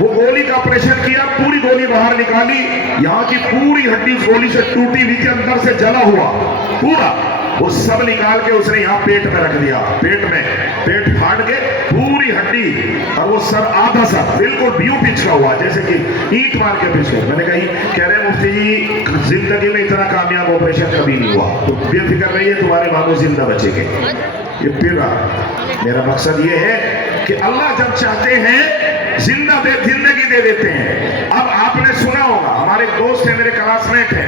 وہ گولی کا آپریشن کیا, پوری گولی باہر نکالی, یہاں کی پوری ہڈی اس گولی سے ٹوٹی ہوئی تھی, اندر سے جلا ہوا پورا, وہ سب نکال کے اس نے یہاں پیٹ میں رکھ دیا, پیٹ میں, پیٹ پھاڑ کے پوری ہڈی, اور وہ سر آدھا سر بالکل بیوں پچکا ہوا جیسے کہ اینٹ مار کے پچکے. میں نے کہہ رہے مفتی جی زندگی میں اتنا کامیاب آپریشن کبھی نہیں ہوا, تو بے فکر رہیے تمہارے ماموں زندہ بچے گے. یہ پھر میرا مقصد یہ ہے کہ اللہ جب چاہتے ہیں زندگی دے دیتے ہیں. اب آپ نے سنا ہوگا, ہمارے دوست ہیں, میرے کلاس میٹ ہیں,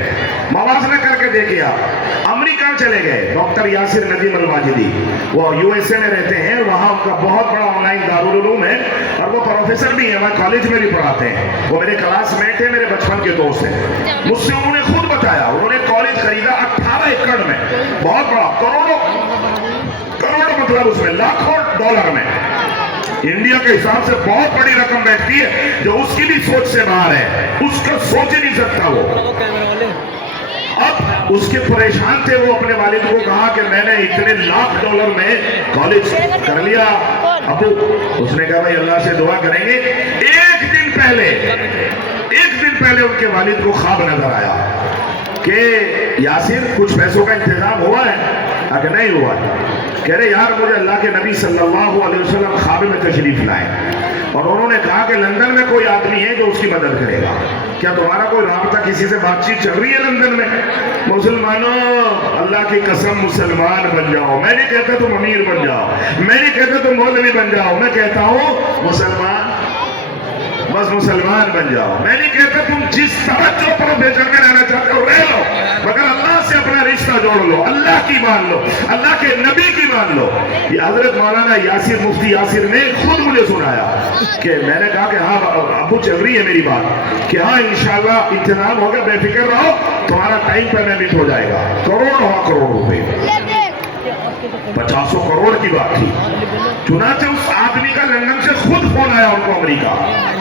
موازنہ کر کے دیکھیے آپ, امریکہ چلے گئے ڈاکٹر یاسر ندیم الواجدی, وہ یو ایس اے میں رہتے ہیں, وہاں ان کا بہت بڑا آن لائن دارالعلوم ہے, اور وہ پروفیسر بھی ہیں, وہاں کالج میں بھی پڑھاتے ہیں. وہ میرے کلاس میٹ ہیں, میرے بچپن کے دوست ہیں. مجھ سے انہوں نے خود بتایا, انہوں نے کالج خریدا 18 ایکڑ میں, بہت بڑا, کروڑوں مطلب اس میں لاکھوں ڈالر میں, انڈیا کے حساب سے بہت بڑی رقم بیٹھتی ہے, جو اس کی بھی سوچ سے باہر ہے, اس کا سوچ ہی نہیں سکتا وہ. اب اس کے پریشان تھے, وہ اپنے والد کو کہا کہ میں نے اتنے لاکھ ڈالر میں کالج کر لیا. ابو, اس نے کہا بھائی اللہ سے دعا کریں گے. ایک دن پہلے ان کے والد کو خواب نظر آیا کہ یاسر کچھ پیسوں کا انتظام ہوا ہے؟ اگر نہیں ہوا, کہہ رہے یار مجھے اللہ کے نبی صلی اللہ علیہ وسلم خواب میں تشریف لائے, اور انہوں نے کہا کہ لندن میں کوئی آدمی ہے جو اس کی مدد کرے گا. کیا تمہارا کوئی رابطہ, کسی سے بات چیت چل رہی ہے لندن میں؟ مسلمانوں, اللہ کی قسم مسلمان بن جاؤ. میں نہیں کہتا تم امیر بن جاؤ, میں نہیں کہتا تم مولوی بن جاؤ, میں کہتا ہوں مسلمان, بس مسلمان بن جاؤ. میں نہیں کہتا تم جس توجہ پروفیسر میں رہنا چاہتے ہو رہ لو, مگر اللہ سے اپنا رشتہ جوڑ لو, اللہ کی مان لو, اللہ کے نبی کی مان لو. یہ حضرت مولانا یاسر, مفتی یاسر نے خود مجھے سنایا کہ میں نے کہا کہ ہاں ابو چل رہی ہے میری بات, کہ ہاں انشاءاللہ انتظام ہوگا, بے فکر رہو, تمہارا ٹائم پیمنٹ ہو جائے گا. کروڑ روپے, 500 کروڑ کی بات تھی. چنانچہ اس آدمی کا لندن سے خود فون آیا ان کو امریکہ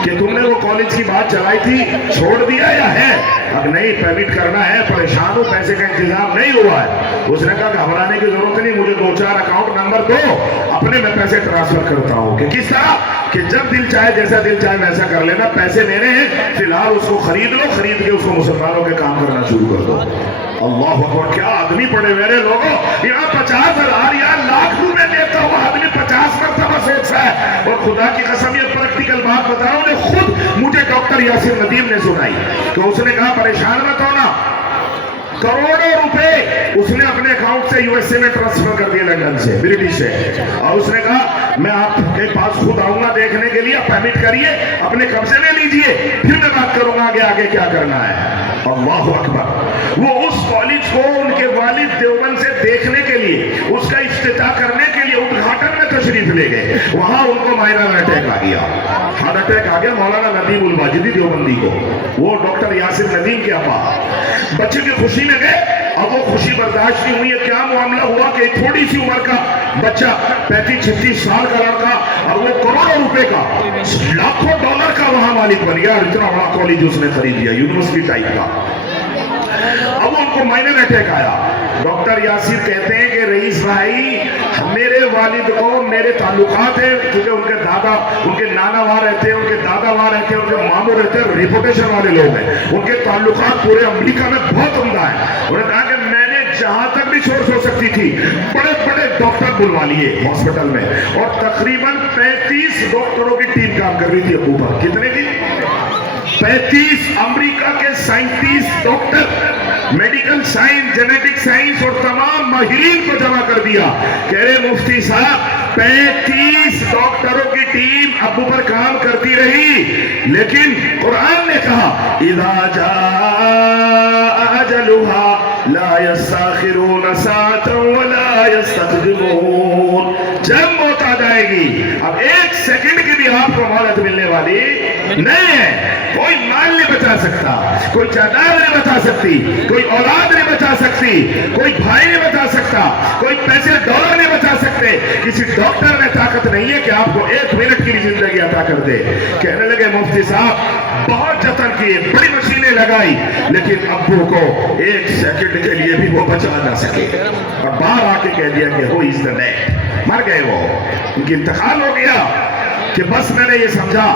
کہ تم نے وہ کالج کی بات چلائی تھی, چھوڑ دیا یا ہے؟ اب نہیں, پیمنٹ کرنا ہے, پریشان ہو, پیسے کا انتظام نہیں ہوا ہے. اس نے کہا گھبرانے کی ضرورت نہیں, مجھے 2-4 اکاؤنٹ نمبر دو, اپنے میں پیسے ٹرانسفر کرتا ہوں. کہ کس طرح, کہ جب دل چاہے, جیسا دل چاہے ویسا کر لینا, پیسے میرے ہیں, فی الحال اس کو خرید لو, خرید کے اس کو مسلمانوں کے کام کرنا شروع کر دو. اللہ اکبر, کیا آدمی پڑے میرے لوگوں, یہاں 50,000 یا لاکھ روپے دیتا ہوا آدمی 50 مرتبہ سوچتا ہے. اور خدا کی قسم یہ پریکٹیکل بات بتا رہا ہوں, نے خود مجھے ڈاکٹر یاسر ندیم نے سنائی. تو اس نے کہا پریشان مت ہونا, کروڑوں روپے اس نے اپنے اکاؤنٹ سے یو ایس اے میں ٹرانسفر کر دیے, لندن سے, برٹش سے. اور اس نے کہا میں آپ کے پاس خود آؤں گا دیکھنے کے لیے, پیمنٹ کریے, اپنے قبضے میں لیجئے, پھر میں بات کروں گا آگے کیا کرنا ہے. اللہ اکبر. وہ اس کالج کو ان کے والد دیوبند سے دیکھنے کے لیے, اس کا افتتاح کرنے کے لیے ادگھاٹن میں تشریف لے گئے. وہاں ان کو مائنر اٹیک آ گیا, ہارٹ اٹیک آ گیا مولانا ندیم الواجدی دیوبندی کو. وہ ڈاکٹر یاسر ندیم کے ابا بچے کی خوشی میں گئے, اب وہ خوشی برداشت نہیں ہوئی. کیا معاملہ ہوا کہ تھوڑی سی عمر کا بچہ, 35-36 سال کا لڑکا, اور وہ کروڑوں روپے کا, لاکھوں ڈالر کا وہاں مالک بن گیا, اور اتنا بڑا کالج اس نے خرید لیا, یونیورسٹی ٹائپ کا. اب ان کو مائنر اٹیک آیا. ڈاکٹر یاسر کہتے ہیں کہ رئیس بھائی, میرے والد کو میرے تعلقات ہیں, کیونکہ ان کے دادا, ان کے نانا وہاں رہتے ہیں, ان کے دادا وہاں رہتے ہیں, ان کے ماموں رہتے ہیں, ریپوٹیشن والے لوگ ہیں, ان کے تعلقات پورے امریکہ میں بہت عمدہ ہیں. انہوں نے کہا کہ میں نے جہاں تک بھی سورس ہو سکتی تھی, بڑے بڑے ڈاکٹر بلوا لیے ہاسپٹل میں, اور تقریباً 35 ڈاکٹروں کی ٹیم کام کر رہی تھی ابو پر. کتنے کی؟ 35 امریکہ کے scientist, doctor, medical science, genetic science اور تمام ماہرین کو جمع کر دیا. کہہ رہے مفتی صاحب 35 ڈاکٹروں کی ٹیم ابو پر کام کرتی رہی, لیکن قرآن نے کہا اذا جاء اجلها لا يستاخرون ساعة ولا يستقدمون. جب موت آ جائے گی, اب 1 سیکنڈ کی بھی آپ کو مہلت ملنے والی نہیں ہے. کوئی مال نہیں بچا سکتا, کوئی جائیداد نہیں بچا سکتی, کوئی اولاد نہیں بچا سکتی, کوئی بھائی نہیں بچا سکتا, کوئی پیسے ڈالر نہیں بچا سکتے. کسی ڈاکٹر میں طاقت نہیں ہے کہ آپ کو 1 منٹ کی زندگی عطا کر دے. کہنے لگے مفتی صاحب بہت جتن کیے, بڑی مشینیں لگائی, لیکن ابو کو 1 سیکنڈ کے لیے بھی وہ بچا نہ سکے, اور باہر آ کے کہہ دیا کہ ہو از دا ڈیڈ, مر گئے وہ, ان کی انتقال ہو گیا. کہ بس میں نے یہ سمجھا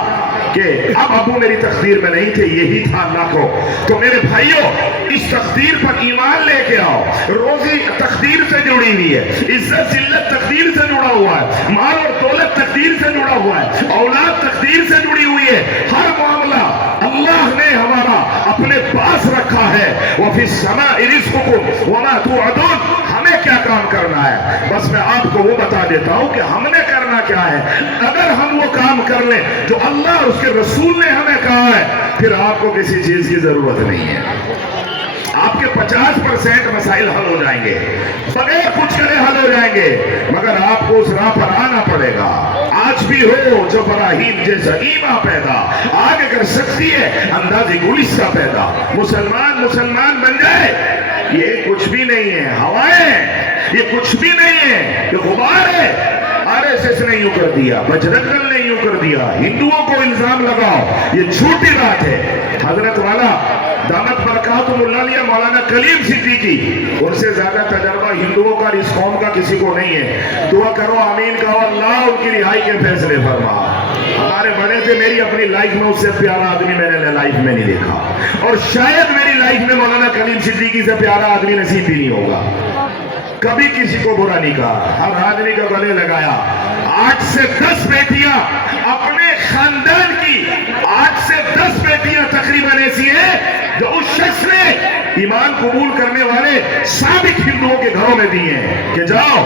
کہ اب ابو میری تقدیر میں نہیں تھے، یہی تھا اللہ کو. تو میرے بھائیوں اس تقدیر پر ایمان لے کے آؤ. روزی تقدیر سے جڑی ہوئی ہے، عزت ذلت تقدیر سے جڑا ہوا ہے، مال اور دولت تقدیر سے جڑا ہوا ہے، اولاد تقدیر سے جڑی ہوئی ہے. ہر معاملہ اللہ نے ہمارا اپنے پاس رکھا ہے. وَفِي السَّمَاءِ رِزْقُكُمْ وَمَا تُوعَدُونَ. ہمیں کیا کام کرنا ہے بس میں آپ کو وہ بتا دیتا ہوں کہ ہم نے کرنا کیا ہے. اگر ہم وہ کام کر لیں جو اللہ اور اس کے رسول نے ہمیں کہا ہے، پھر آپ کو کسی چیز کی ضرورت نہیں ہے. آپ کے 50% مسائل حل ہو جائیں گے، بغیر کچھ کرے حل ہو جائیں گے، مگر آپ کو اس راہ پر آنا پڑے گا. آج بھی ہو جو ابراہیم جیسا ایمان پیدا، آگے کر سکتی ہے اندازی گلستہ پیدا. مسلمان بن جائے یہ کچھ بھی نہیں ہے، ہوائیں یہ کچھ بھی نہیں ہے، یہ غبار ہے. RSS نے یوں کر دیا، بجرنگ دل نے یوں کر دیا، ہندوؤں کو الزام لگاؤ، یہ جھوٹی بات ہے. حضرت والا دامت برکاتہم اللہ علیہ مولانا کلیم صدیقی، ان سے زیادہ تجربہ ہندوؤں کا اس قوم کا کسی کو نہیں ہے. دعا کرو آمین کہو اللہ ان کی رہائی کے فیصلے فرما. ہمارے بڑے تھے، میری اپنی لائف میں اس سے پیارا آدمی میں نے لائف میں نہیں دیکھا، اور شاید میری لائف میں مولانا کلیم صدیقی سے پیارا آدمی نصیب بھی نہیں ہوگا. کبھی کسی کو برا نہیں کہا، ہر آدمی کا گلے لگایا. 8 سے 10 بیٹیاں اپنے خاندان کی، 8 سے 10 بیٹیاں تقریباً ایسی ہیں جو اس شخص نے ایمان قبول کرنے والے سابق ہندوؤں کے گھروں میں دی ہیں کہ جاؤ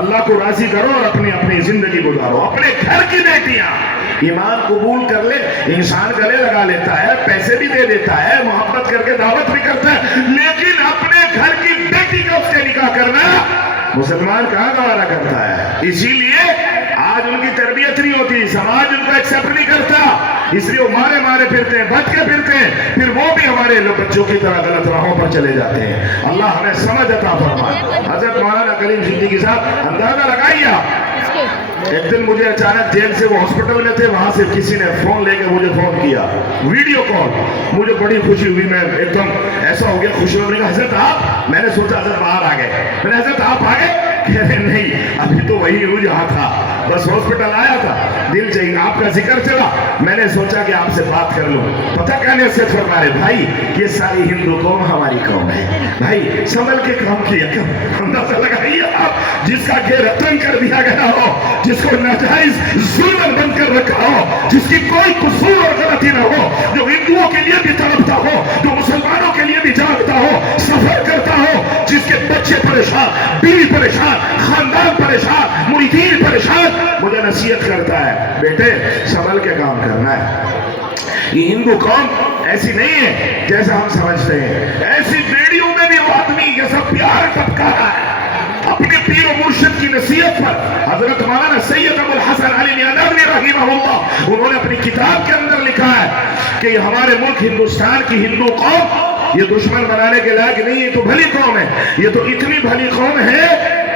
اللہ کو راضی کرو اور اپنی زندگی گزارو. اپنے گھر کی بیٹیاں ایمان قبول کر لے. انسان گلے لگا لیتا ہے، پیسے بھی دے دیتا ہے، محبت کر کے دعوت بھی کرتا ہے، لیکن اپنے گھر کی بیٹی کا اس سے نکاح کرنا مسلمان کہاں گوارا کرتا ہے. اسی لیے آج ان کی تربیت نہیں ہوتی، سماج ان کو ایکسپٹ نہیں کرتا، اس لیے وہ مارے پھرتے ہیں، بچ کے پھرتے ہیں، پھر وہ بھی ہمارے بچوں کی طرح غلط راہوں پر چلے جاتے ہیں. اللہ ہمیں سمجھ عطا فرمائے. حضرت مولانا کلیم صدیقی صاحب اندازہ لگائیے آپ. ایک دن مجھے اچانک جیل سے، وہ ہاسپٹل میں تھے، وہاں سے کسی نے فون لے کے مجھے فون کیا، ویڈیو کال. مجھے بڑی خوشی ہوئی، میں ایک دم ایسا ہو گیا، خوشی ہوئی. حضرت آپ، میں نے سوچا حضرت باہر آ گئے، میں نے حضرت آپ آ گئے؟ کہہ رہے نہیں، ابھی تو وہی ہوں جہاں تھا، بس ہاسپٹل آیا تھا، دل چاہیے آپ کا ذکر چلا، میں نے سوچا کہ آپ سے بات کر لوں. پتہ کہنے سے فرما رہے بھائی یہ ساری ہندو قوم ہماری قوم ہے، بھائی سنبھل کے کام کیا کر. اندازہ لگائیے آپ، جس کا گھر رتن کر دیا گیا ہو، جس کو ناجائز ظلم بن کر رکھا ہو، جس کی کوئی قصور اور غلطی نہ ہو، جو ہندوؤں کے لیے بھی تڑپتا ہو، جو مسلمانوں کے لیے بھی جاگتا ہو، سفر کرتا ہو، جس کے بچے پریشان، بیوی پریشان، خاندان پریشان، مریدین پریشان، مجھے نصیحت کرتا ہے بیٹے سنبھل کے کام کرنا ہے. یہ ہندو قوم ایسی نہیں ہے جیسا ہم سمجھتے ہیں. ایسی بیڑیوں میں بھی وہ آدمی جیسا پیار ٹپکا رہا ہے اپنے پیر و مرشد کی نصیحت پر. حضرت مولانا سید ابو الحسن علی نیالوی رحمہ اللہ، انہوں نے اپنی کتاب کے اندر لکھا ہے کہ ہمارے ملک ہندوستان کی ہندو قوم یہ دشمن بنانے کے لائق نہیں، یہ تو بھلی قوم ہے، یہ تو اتنی بھلی قوم ہے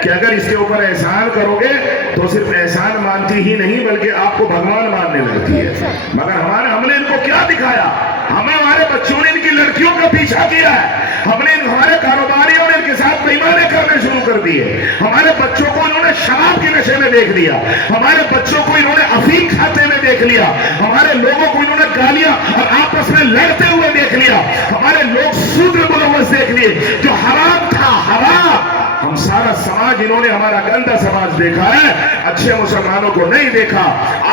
کہ اگر اس کے اوپر احسان کرو گے تو صرف احسان مانتی ہی نہیں بلکہ آپ کو بھگوان ماننے لگتی ہے. مگر ہم نے ان کو کیا دکھایا؟ ہمارے بچوں نے ان کی لڑکیوں کا پیچھا کیا ہے، ہمارے کاروباریوں نے ان کے ساتھ بےایمانی کرنے شروع کر دی ہے، ہمارے بچوں کو انہوں نے شراب کے نشے میں دیکھ لیا، ہمارے بچوں کو انہوں نے افیم کھاتے میں دیکھ لیا، ہمارے لوگوں کو انہوں نے گالیاں اور آپس میں لڑتے ہوئے دیکھ لیا، ہمارے لوگ سود میں ملوث دیکھ لیے، جو حرام تھا حرام. ہم سارا سماج انہوں نے ہمارا گندا سماج دیکھا ہے، اچھے مسلمانوں کو نہیں دیکھا.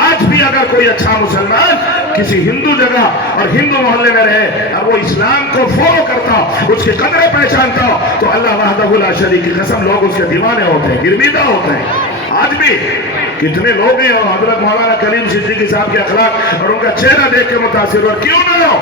آج بھی اگر کوئی اچھا مسلمان کسی ہندو جگہ اور ہندو محلے میں رہے اور وہ اسلام کو فالو کرتا، اس کی قدریں پہچانتا تو اللہ وحدہ لا شریک کی قسم لوگ اس کے دیوانے ہوتے ہیں، گرویدہ ہوتے ہیں. آج بھی کتنے لوگ ہیں اور حضرت مولانا کلیم صدیقی صاحب کے اخلاق اور ان کا چہرہ دیکھ کے متاثر، اور کیوں نہ ہو.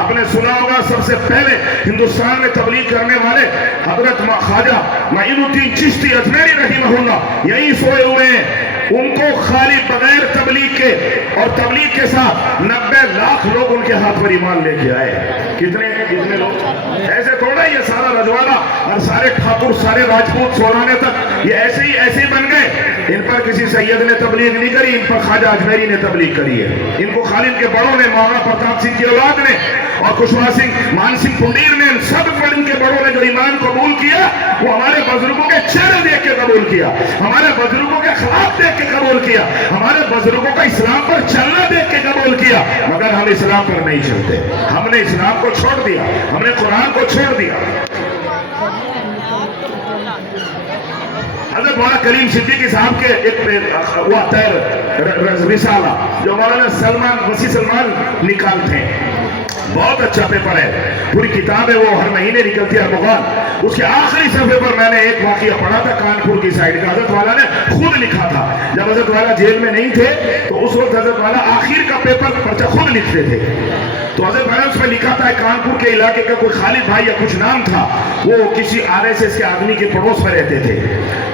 آپ نے سنا ہوگا سب سے پہلے ہندوستان میں تبلیغ کرنے والے حضرت خواجہ معین الدین چشتی اجمیری رحمہ اللہ یہی سوئے ہوئے ہیں. ان کو خالی بغیر تبلیغ کے اور تبلیغ کے ساتھ 90 لاکھ لوگ ان کے ہاتھ پر ایمان لے کے آئے. کتنے لوگ ایسے تھوڑا یہ سارا رجواڑا اور سارے ٹھاکر سارے راجپوت سورانے تک یہ ایسے ہی بن گئے. ان پر کسی سید نے تبلیغ نہیں کری، ان پر خواجہ اجمیری نے تبلیغ کری ہے. ان کو خالی ان کے بڑوں نے، مولانا پرتاپ سنگھ کی اولاد نے اور کشوا سنگھ مان سنگھ پنڈیر نے، سب ان کے بڑوں نے جو ایمان قبول کیا وہ ہمارے بزرگوں کے چہرے دیکھ کے قبول کیا، ہمارے بزرگوں کے خلاف دیکھ کے قبول کیا, ہمارے بزرگوں کا اسلام پر چلنا دیکھ کے قبول کیا, مگر ہم اسلام پر نہیں چلتے. ہم نے اسلام کو چھوڑ دیا, ہم نے قرآن کو چھوڑ دیا. حضرت مولانا کریم صدیقی صاحب کے ایک وہ آتا ہے رسالہ جو مولانا وسیع سلمان نکالتے ہیں, بہت اچھا پیپر ہے, پوری کتاب ہے, وہ ہر مہینے نکلتی ہے ارمغان. اس کے آخری صفحے پر میں نے ایک واقعہ پڑھا تھا کانپور کی سائڈ کا, حضرت والا نے خود لکھا تھا. جب حضرت والا جیل میں نہیں تھے تو اس وقت حضرت والا آخر کا پیپر پرچہ خود لکھتے تھے. تو حضرت والا اس میں لکھا تھا کانپور کے علاقے کا کوئی خالد بھائی یا کچھ نام تھا, وہ کسی RSS کے آدمی کے پڑوس میں رہتے تھے.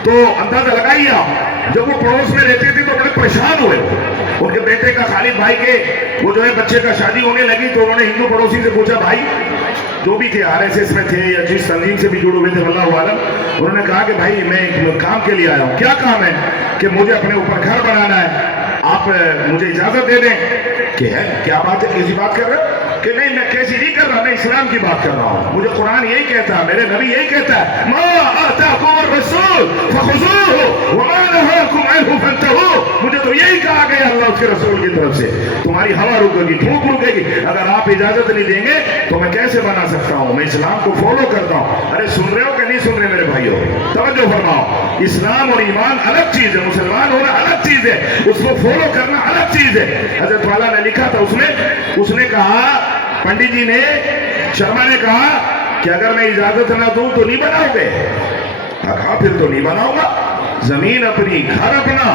تو اندازہ لگائیے آپ, جب وہ پڑوس میں رہتے تھے تو بڑے پریشان ہوئے. ان کے بیٹے کا خالد بھائی کے وہ جو ہے بچے کا شادی ہونے لگی تو انہوں نے ہندو پڑوسی سے پوچھا, بھائی جو بھی تھے RSS میں تھے یا جس تنظیم سے بھی جڑے ہوئے تھے واللہ عالم, انہوں نے کہا کہ بھائی میں ایک کام کے لیے آیا ہوں. کیا کام ہے؟ کہ مجھے اپنے اوپر گھر بنانا ہے, آپ مجھے اجازت دے دیں. کہ ہے کیا بات ہے, کیسی بات کر رہے ہو؟ کہ نہیں میں کیسی نہیں کر رہا, میں اسلام کی بات کر رہا ہوں. مجھے قرآن یہی کہتا ہے, میرے نبی یہی کہتا ہے, ما آتاکم الرسول فخذوہ وما نہاکم عنہ فانتہوا. مجھے تو یہی کہا گیا اللہ اس کے رسول کی طرف سے, تمہاری ہوا رکے گی, دھوپ رکے گی, اگر آپ اجازت نہیں دیں گے تو میں کیسے بنا سکتا ہوں؟ میں اسلام کو فالو کرتا ہوں. ارے سن رہے ہو کہ نہیں سن رہے میرے بھائیو؟ توجہ فرماؤ, اسلام اور ایمان الگ چیز ہے, مسلمان ہونا الگ چیز ہے, اس کو فالو کرنا الگ چیز ہے. حضرت والا نے لکھا تھا, اس نے کہا, پنڈت جی نے, شرما نے کہا کہ اگر میں اجازت نہ دوں تو نہیں بناؤ گے؟ کہا پھر تو نہیں بناؤں گا, زمین اپنی, گھر اپنا,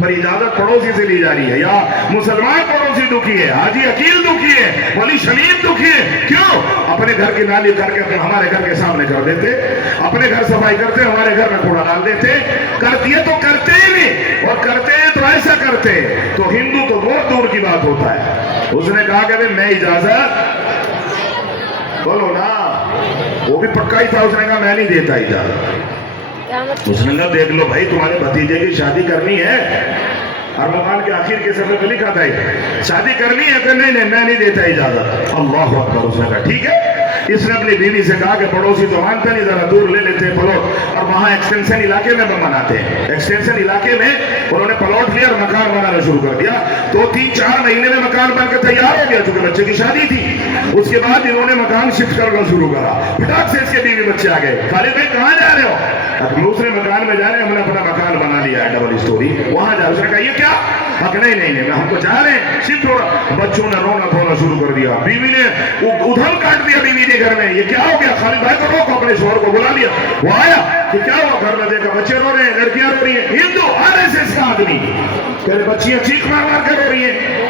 پر اجازت پڑوسی سے لی جا رہی ہے. یا مسلمان پڑوسی دکھی ہے, حاجی عقیل دکھی ہے, ولی شمیم دکھی ہے. کیوں؟ اپنے گھر کی نالی کر کے ہمارے گھر کے سامنے کر دیتے, اپنے گھر صفائی کرتے, ہمارے گھر میں کوڑا ڈال دیتے. کرتی ہے تو کرتے ہی نہیں, اور کرتے ہیں تو ایسا کرتے, تو ہندو تو بہت دور کی بات ہوتا ہے. اس نے کہا کہ میں اجازت, بولو نا, وہ بھی پکا ہی تھا, اس نے کہا میں نہیں دیتا اجازت. اس نے کہا دیکھ لو بھائی, تمہارے بھتیجے کی شادی کرنی ہے, ارمغان کے آخر کے صفحے پہ لکھا تھا شادی کرنی ہے, کہ نہیں میں نہیں دیتا اجازت. اللہ اکبر. اس نے کہا ٹھیک ہے. اس نے اپنی بیوی سے کہا کہ پڑوسی تو مانتا نہیں, ذرا دور لے لیتے پلاٹ, اور وہاں ایکسٹینشن علاقے میں بناتے ہیں. ایکسٹینشن علاقے میں انہوں نے پلاٹ لیا اور مکان بنانا شروع کر دیا. تو 3-4 مہینے میں مکان بن کے تیار ہو گیا, چونکہ بچے کی شادی تھی. اس کے بعد انہوں نے مکان شفٹ کرنا شروع کرا. پھٹاک سے اس کے بیوی بچے آ گئے. خالد بھائی کہاں جا رہے ہو؟ دوسرے مکان میں جا رہے ہیں, ہم نے اپنا مکان بنا لیا ہے ڈبل اسٹوری, وہاں جا. اس نے کہا یہ کیا؟ نہیں ہم کو جا رہے ہیں, شفٹ ہو رہا. بچوں نے رونا دھونا شروع کر دیا, بیوی نے ادھم کاٹ دیا بیوی نے گھر میں. یہ کیا ہو گیا؟ خالد بھائی کو روکو, اپنے شوہر کو بلا لیا. وہ آیا کہ کیا ہوا؟ گھر میں دیکھا بچے رو رہے ہیں, لڑکیاں رو رہی ہیں, ہندو RSS کا آدمی, پہلے بچیاں چیخ مار مار کر رو رہی ہیں.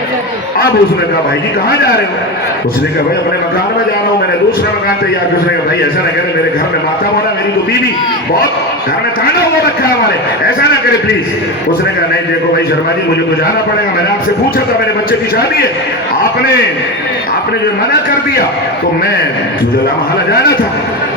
اب اس نے کہا بھائی جی کہاں جا رہے ہو؟ اس نے کہا بھائی اپنے مکان میں جا رہا ہوں, میں نے دوسرا مکان تیار کیا. اس نے کہا بھائی ایسا نہ کرے, میرے گھر میں ماتا ہو رہا, میری تو بیوی بہت گھر میں تانا ہوا رکھا ہے ہمارے, ایسا نہ کرے پلیز. اس نے کہا نہیں دیکھو بھائی شرما جی, مجھے تو جانا پڑے گا, میں نے آپ سے پوچھا تھا, میرے بچے کی شادی ہے, آپ نے جو منع کر دیا تو مجھے محلہ جانا تھا.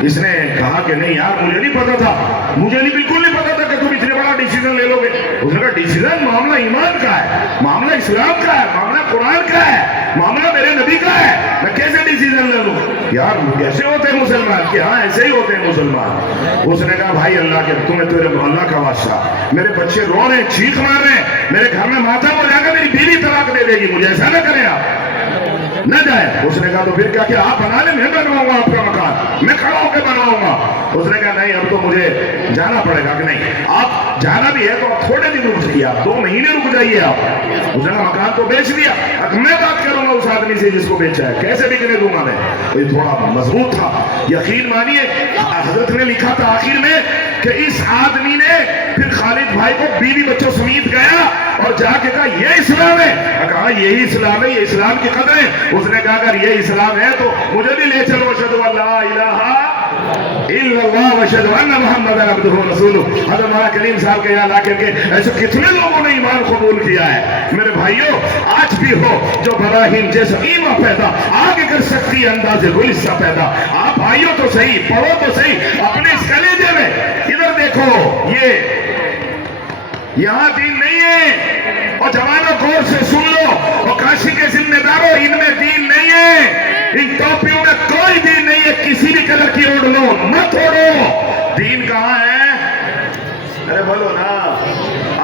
اس نے کہا کہ نہیں یار مجھے نہیں پتا تھا, مجھے بالکل نہیں پتا تھا کہ تم اتنے بڑا ڈیسیزن لے لو گے. اس نے کہا ڈیسیزن, معاملہ ایمان کا ہے, معاملہ اسلام کا ہے, معاملہ قرآن کا ہے, معاملہ میرے نبی کا ہے, میں کیسے ڈیسیزن لے لوں؟ یار کیسے ہوتے ہیں مسلمان؟ کہ ہاں ایسے ہی ہوتے ہیں مسلمان. اس نے کہا بھائی اللہ کے تمہیں تیرے اللہ کا واسطہ, میرے بچے رو رہے ہیں, چیخ مار رہے ہیں, میرے گھر میں ماتم ہو جائے گا, میری بیوی طلاق دے دے گی, مجھے ایسا نہ کریں آپ, نہ جائے. اس نے کہا تو پھر کیا کہ آپ بنا لیں, میں بنواؤں گا آپ کا مکان, میں کھڑا ہو کے بنواؤں گا. اس نے کہا نہیں اب تو مجھے جانا پڑے گا. کہ نہیں آپ جانا بھی ہے تو آپ تھوڑے دن رک جائیے, آپ 2 مہینے رک جائیے آپ. اس نے کہا مکان تو بیچ دیا, اب میں بات کروں گا اس آدمی سے جس کو بیچا ہے, کیسے بکنے دوں گا میں. یہ تھوڑا مضبوط تھا, یقین مانیے. حضرت نے لکھا تھا آخر میں کہ اس آدمی نے پھر خالد بھائی کو بیوی بچوں سمیت گیا اور جا کے کہا یہ اسلام ہے. کہا یہی اسلام ہے, یہ اسلام کی قدر ہے. اس نے کہا اگر یہ اسلام ہے تو مجھے بھی لے چلو, اشہد ان لا الہ الا اللہ واشہد ان محمد عبدہ ورسولہ. حضرت مولانا کریم صاحب کے یہاں لا کر کے ایسے کتنے لوگوں نے ایمان قبول کیا ہے. میرے بھائیوں آج بھی ہو جو براہیم جیسا ایمان پیدا آگے کر سکتی ہے انداز گل اس سے پیدا. آپ آئیو تو صحیح, پڑھو تو صحیح اپنے اس کلیجے میں. ادھر دیکھو, یہ یہاں دین نہیں ہے, اور جوانوں غور سے سن لو, اور کاشی کے ذمہ داروں ان میں دین نہیں ہے, ان ٹوپیوں میں کوئی دین نہیں ہے. کسی بھی کلر کی اوڑھ لو, مت اوڑھو. دین کہاں ہے؟ ارے بولو نا,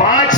5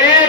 1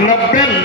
90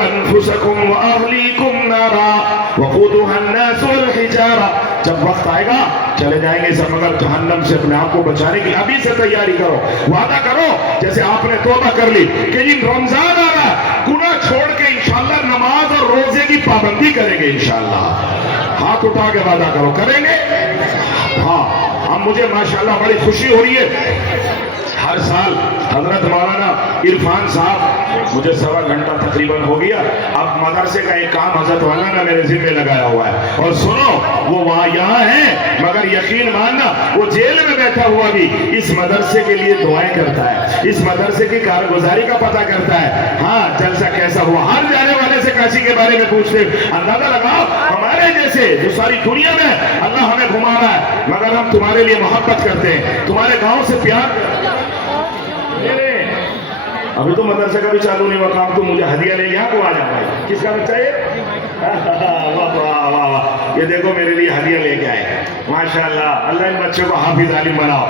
انفسکم واہلیکم نارا وقودها الناس والحجارہ. جب وقت آئے گا چلے جائیں گے سب مگر جہنم سے اپنے آپ کو بچانے کی ابھی سے تیاری کرو. وعدہ کرو جیسے آپ نے توبہ کر لی کہ جن رمضان آ رہا گناہ چھوڑ کے انشاءاللہ نماز اور روزے کی پابندی کریں گے انشاءاللہ. ہاتھ اٹھا کے وعدہ کرو کریں گے. ہاں ہم مجھے ماشاءاللہ بڑی خوشی ہو رہی ہے. ہر سال حضرت مولانا عرفان صاحب مجھے سوا گھنٹہ تقریباً ہو گیا. اب مدرسے کا ایک کام حضرت مولانا میرے ذمہ لگایا ہوا ہے. اور سنو وہ وہاں یہاں ہیں مگر یقین ماننا وہ جیل میں بیٹھا ہوا بھی اس مدرسے کے لیے دعائیں کرتا ہے, اس مدرسے کی کارگزاری کا پتہ کرتا ہے. ہاں جلسہ کیسا ہوا ہر جانے والے سے کاشی کے بارے میں پوچھتے. اندازہ لگاؤ ہمارے جیسے جو ساری دنیا میں اللہ ہمیں گھما رہا ہے مگر ہم تمہارے لیے محبت کرتے ہیں, تمہارے گاؤں سے پیار. ابھی تو مدرسے کا بھی چالو نہیں ہوا کام, تو مجھے ہدیہ لے یہاں کو آ جا بھائی. کس کا بچہ ہے؟ واہ واہ واہ واہ, یہ دیکھو میرے لیے ہدیہ لے کے آئے. ماشاءاللہ اللہ ان بچوں کو حافظ عالم بناؤ.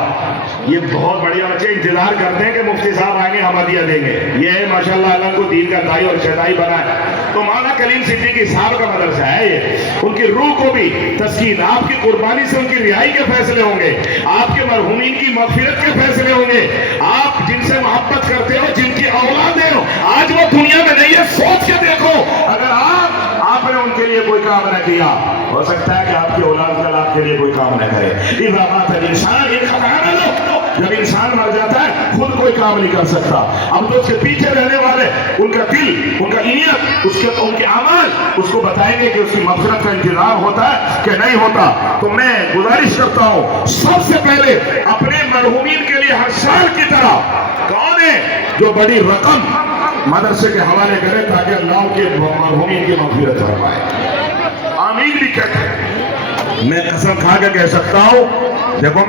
یہ بہت بڑھیا بچے انتظار کرتے ہیں کہ مفتی صاحب آئیں گے ہم ہدیہ دیں گے. یہ ہے ماشاءاللہ اللہ کو دین کا دائی اور شہدائی بنائے. تو مولانا کلیم صدیقی صاحب کا مدرسہ ہے یہ. ان کی روح کو بھی تسکین, آپ کی قربانی سے ان کی رہائی کے فیصلے ہوں گے, آپ کے مرحومین کی مغفرت کے فیصلے ہوں گے. آپ جن سے محبت کرتے ہو جن کی اولادیں ہو آج وہ دنیا میں نہیں ہے. سوچ کے دیکھو اگر آپ نے ان کے لیے کوئی کام نہ کیا ہو سکتا ہے کہ آپ کی اولاد کل آپ کے لیے کوئی کام نہ کرے. اذا مات الانسان, جب انسان مر جاتا ہے خود کوئی کام نہیں کر سکتا. اب تو اس کے پیچھے رہنے والے ان کا دل, ان کا نیت, ان کے اعمال اس کو بتائیں گے کہ اس کی مغفرت کا انتظار ہوتا ہے کہ نہیں ہوتا. تو میں گزارش کرتا ہوں سب سے پہلے اپنے مرحومین کے لیے ہر سال کی طرح کون ہے جو بڑی رقم مدرسے کے حوالے کرے تاکہ اللہ کے مرحومین کی مغفرت فرمائے. آمین بھی کہتے ہیں. میں قسم کھا کے کہہ سکتا ہوں دیکھو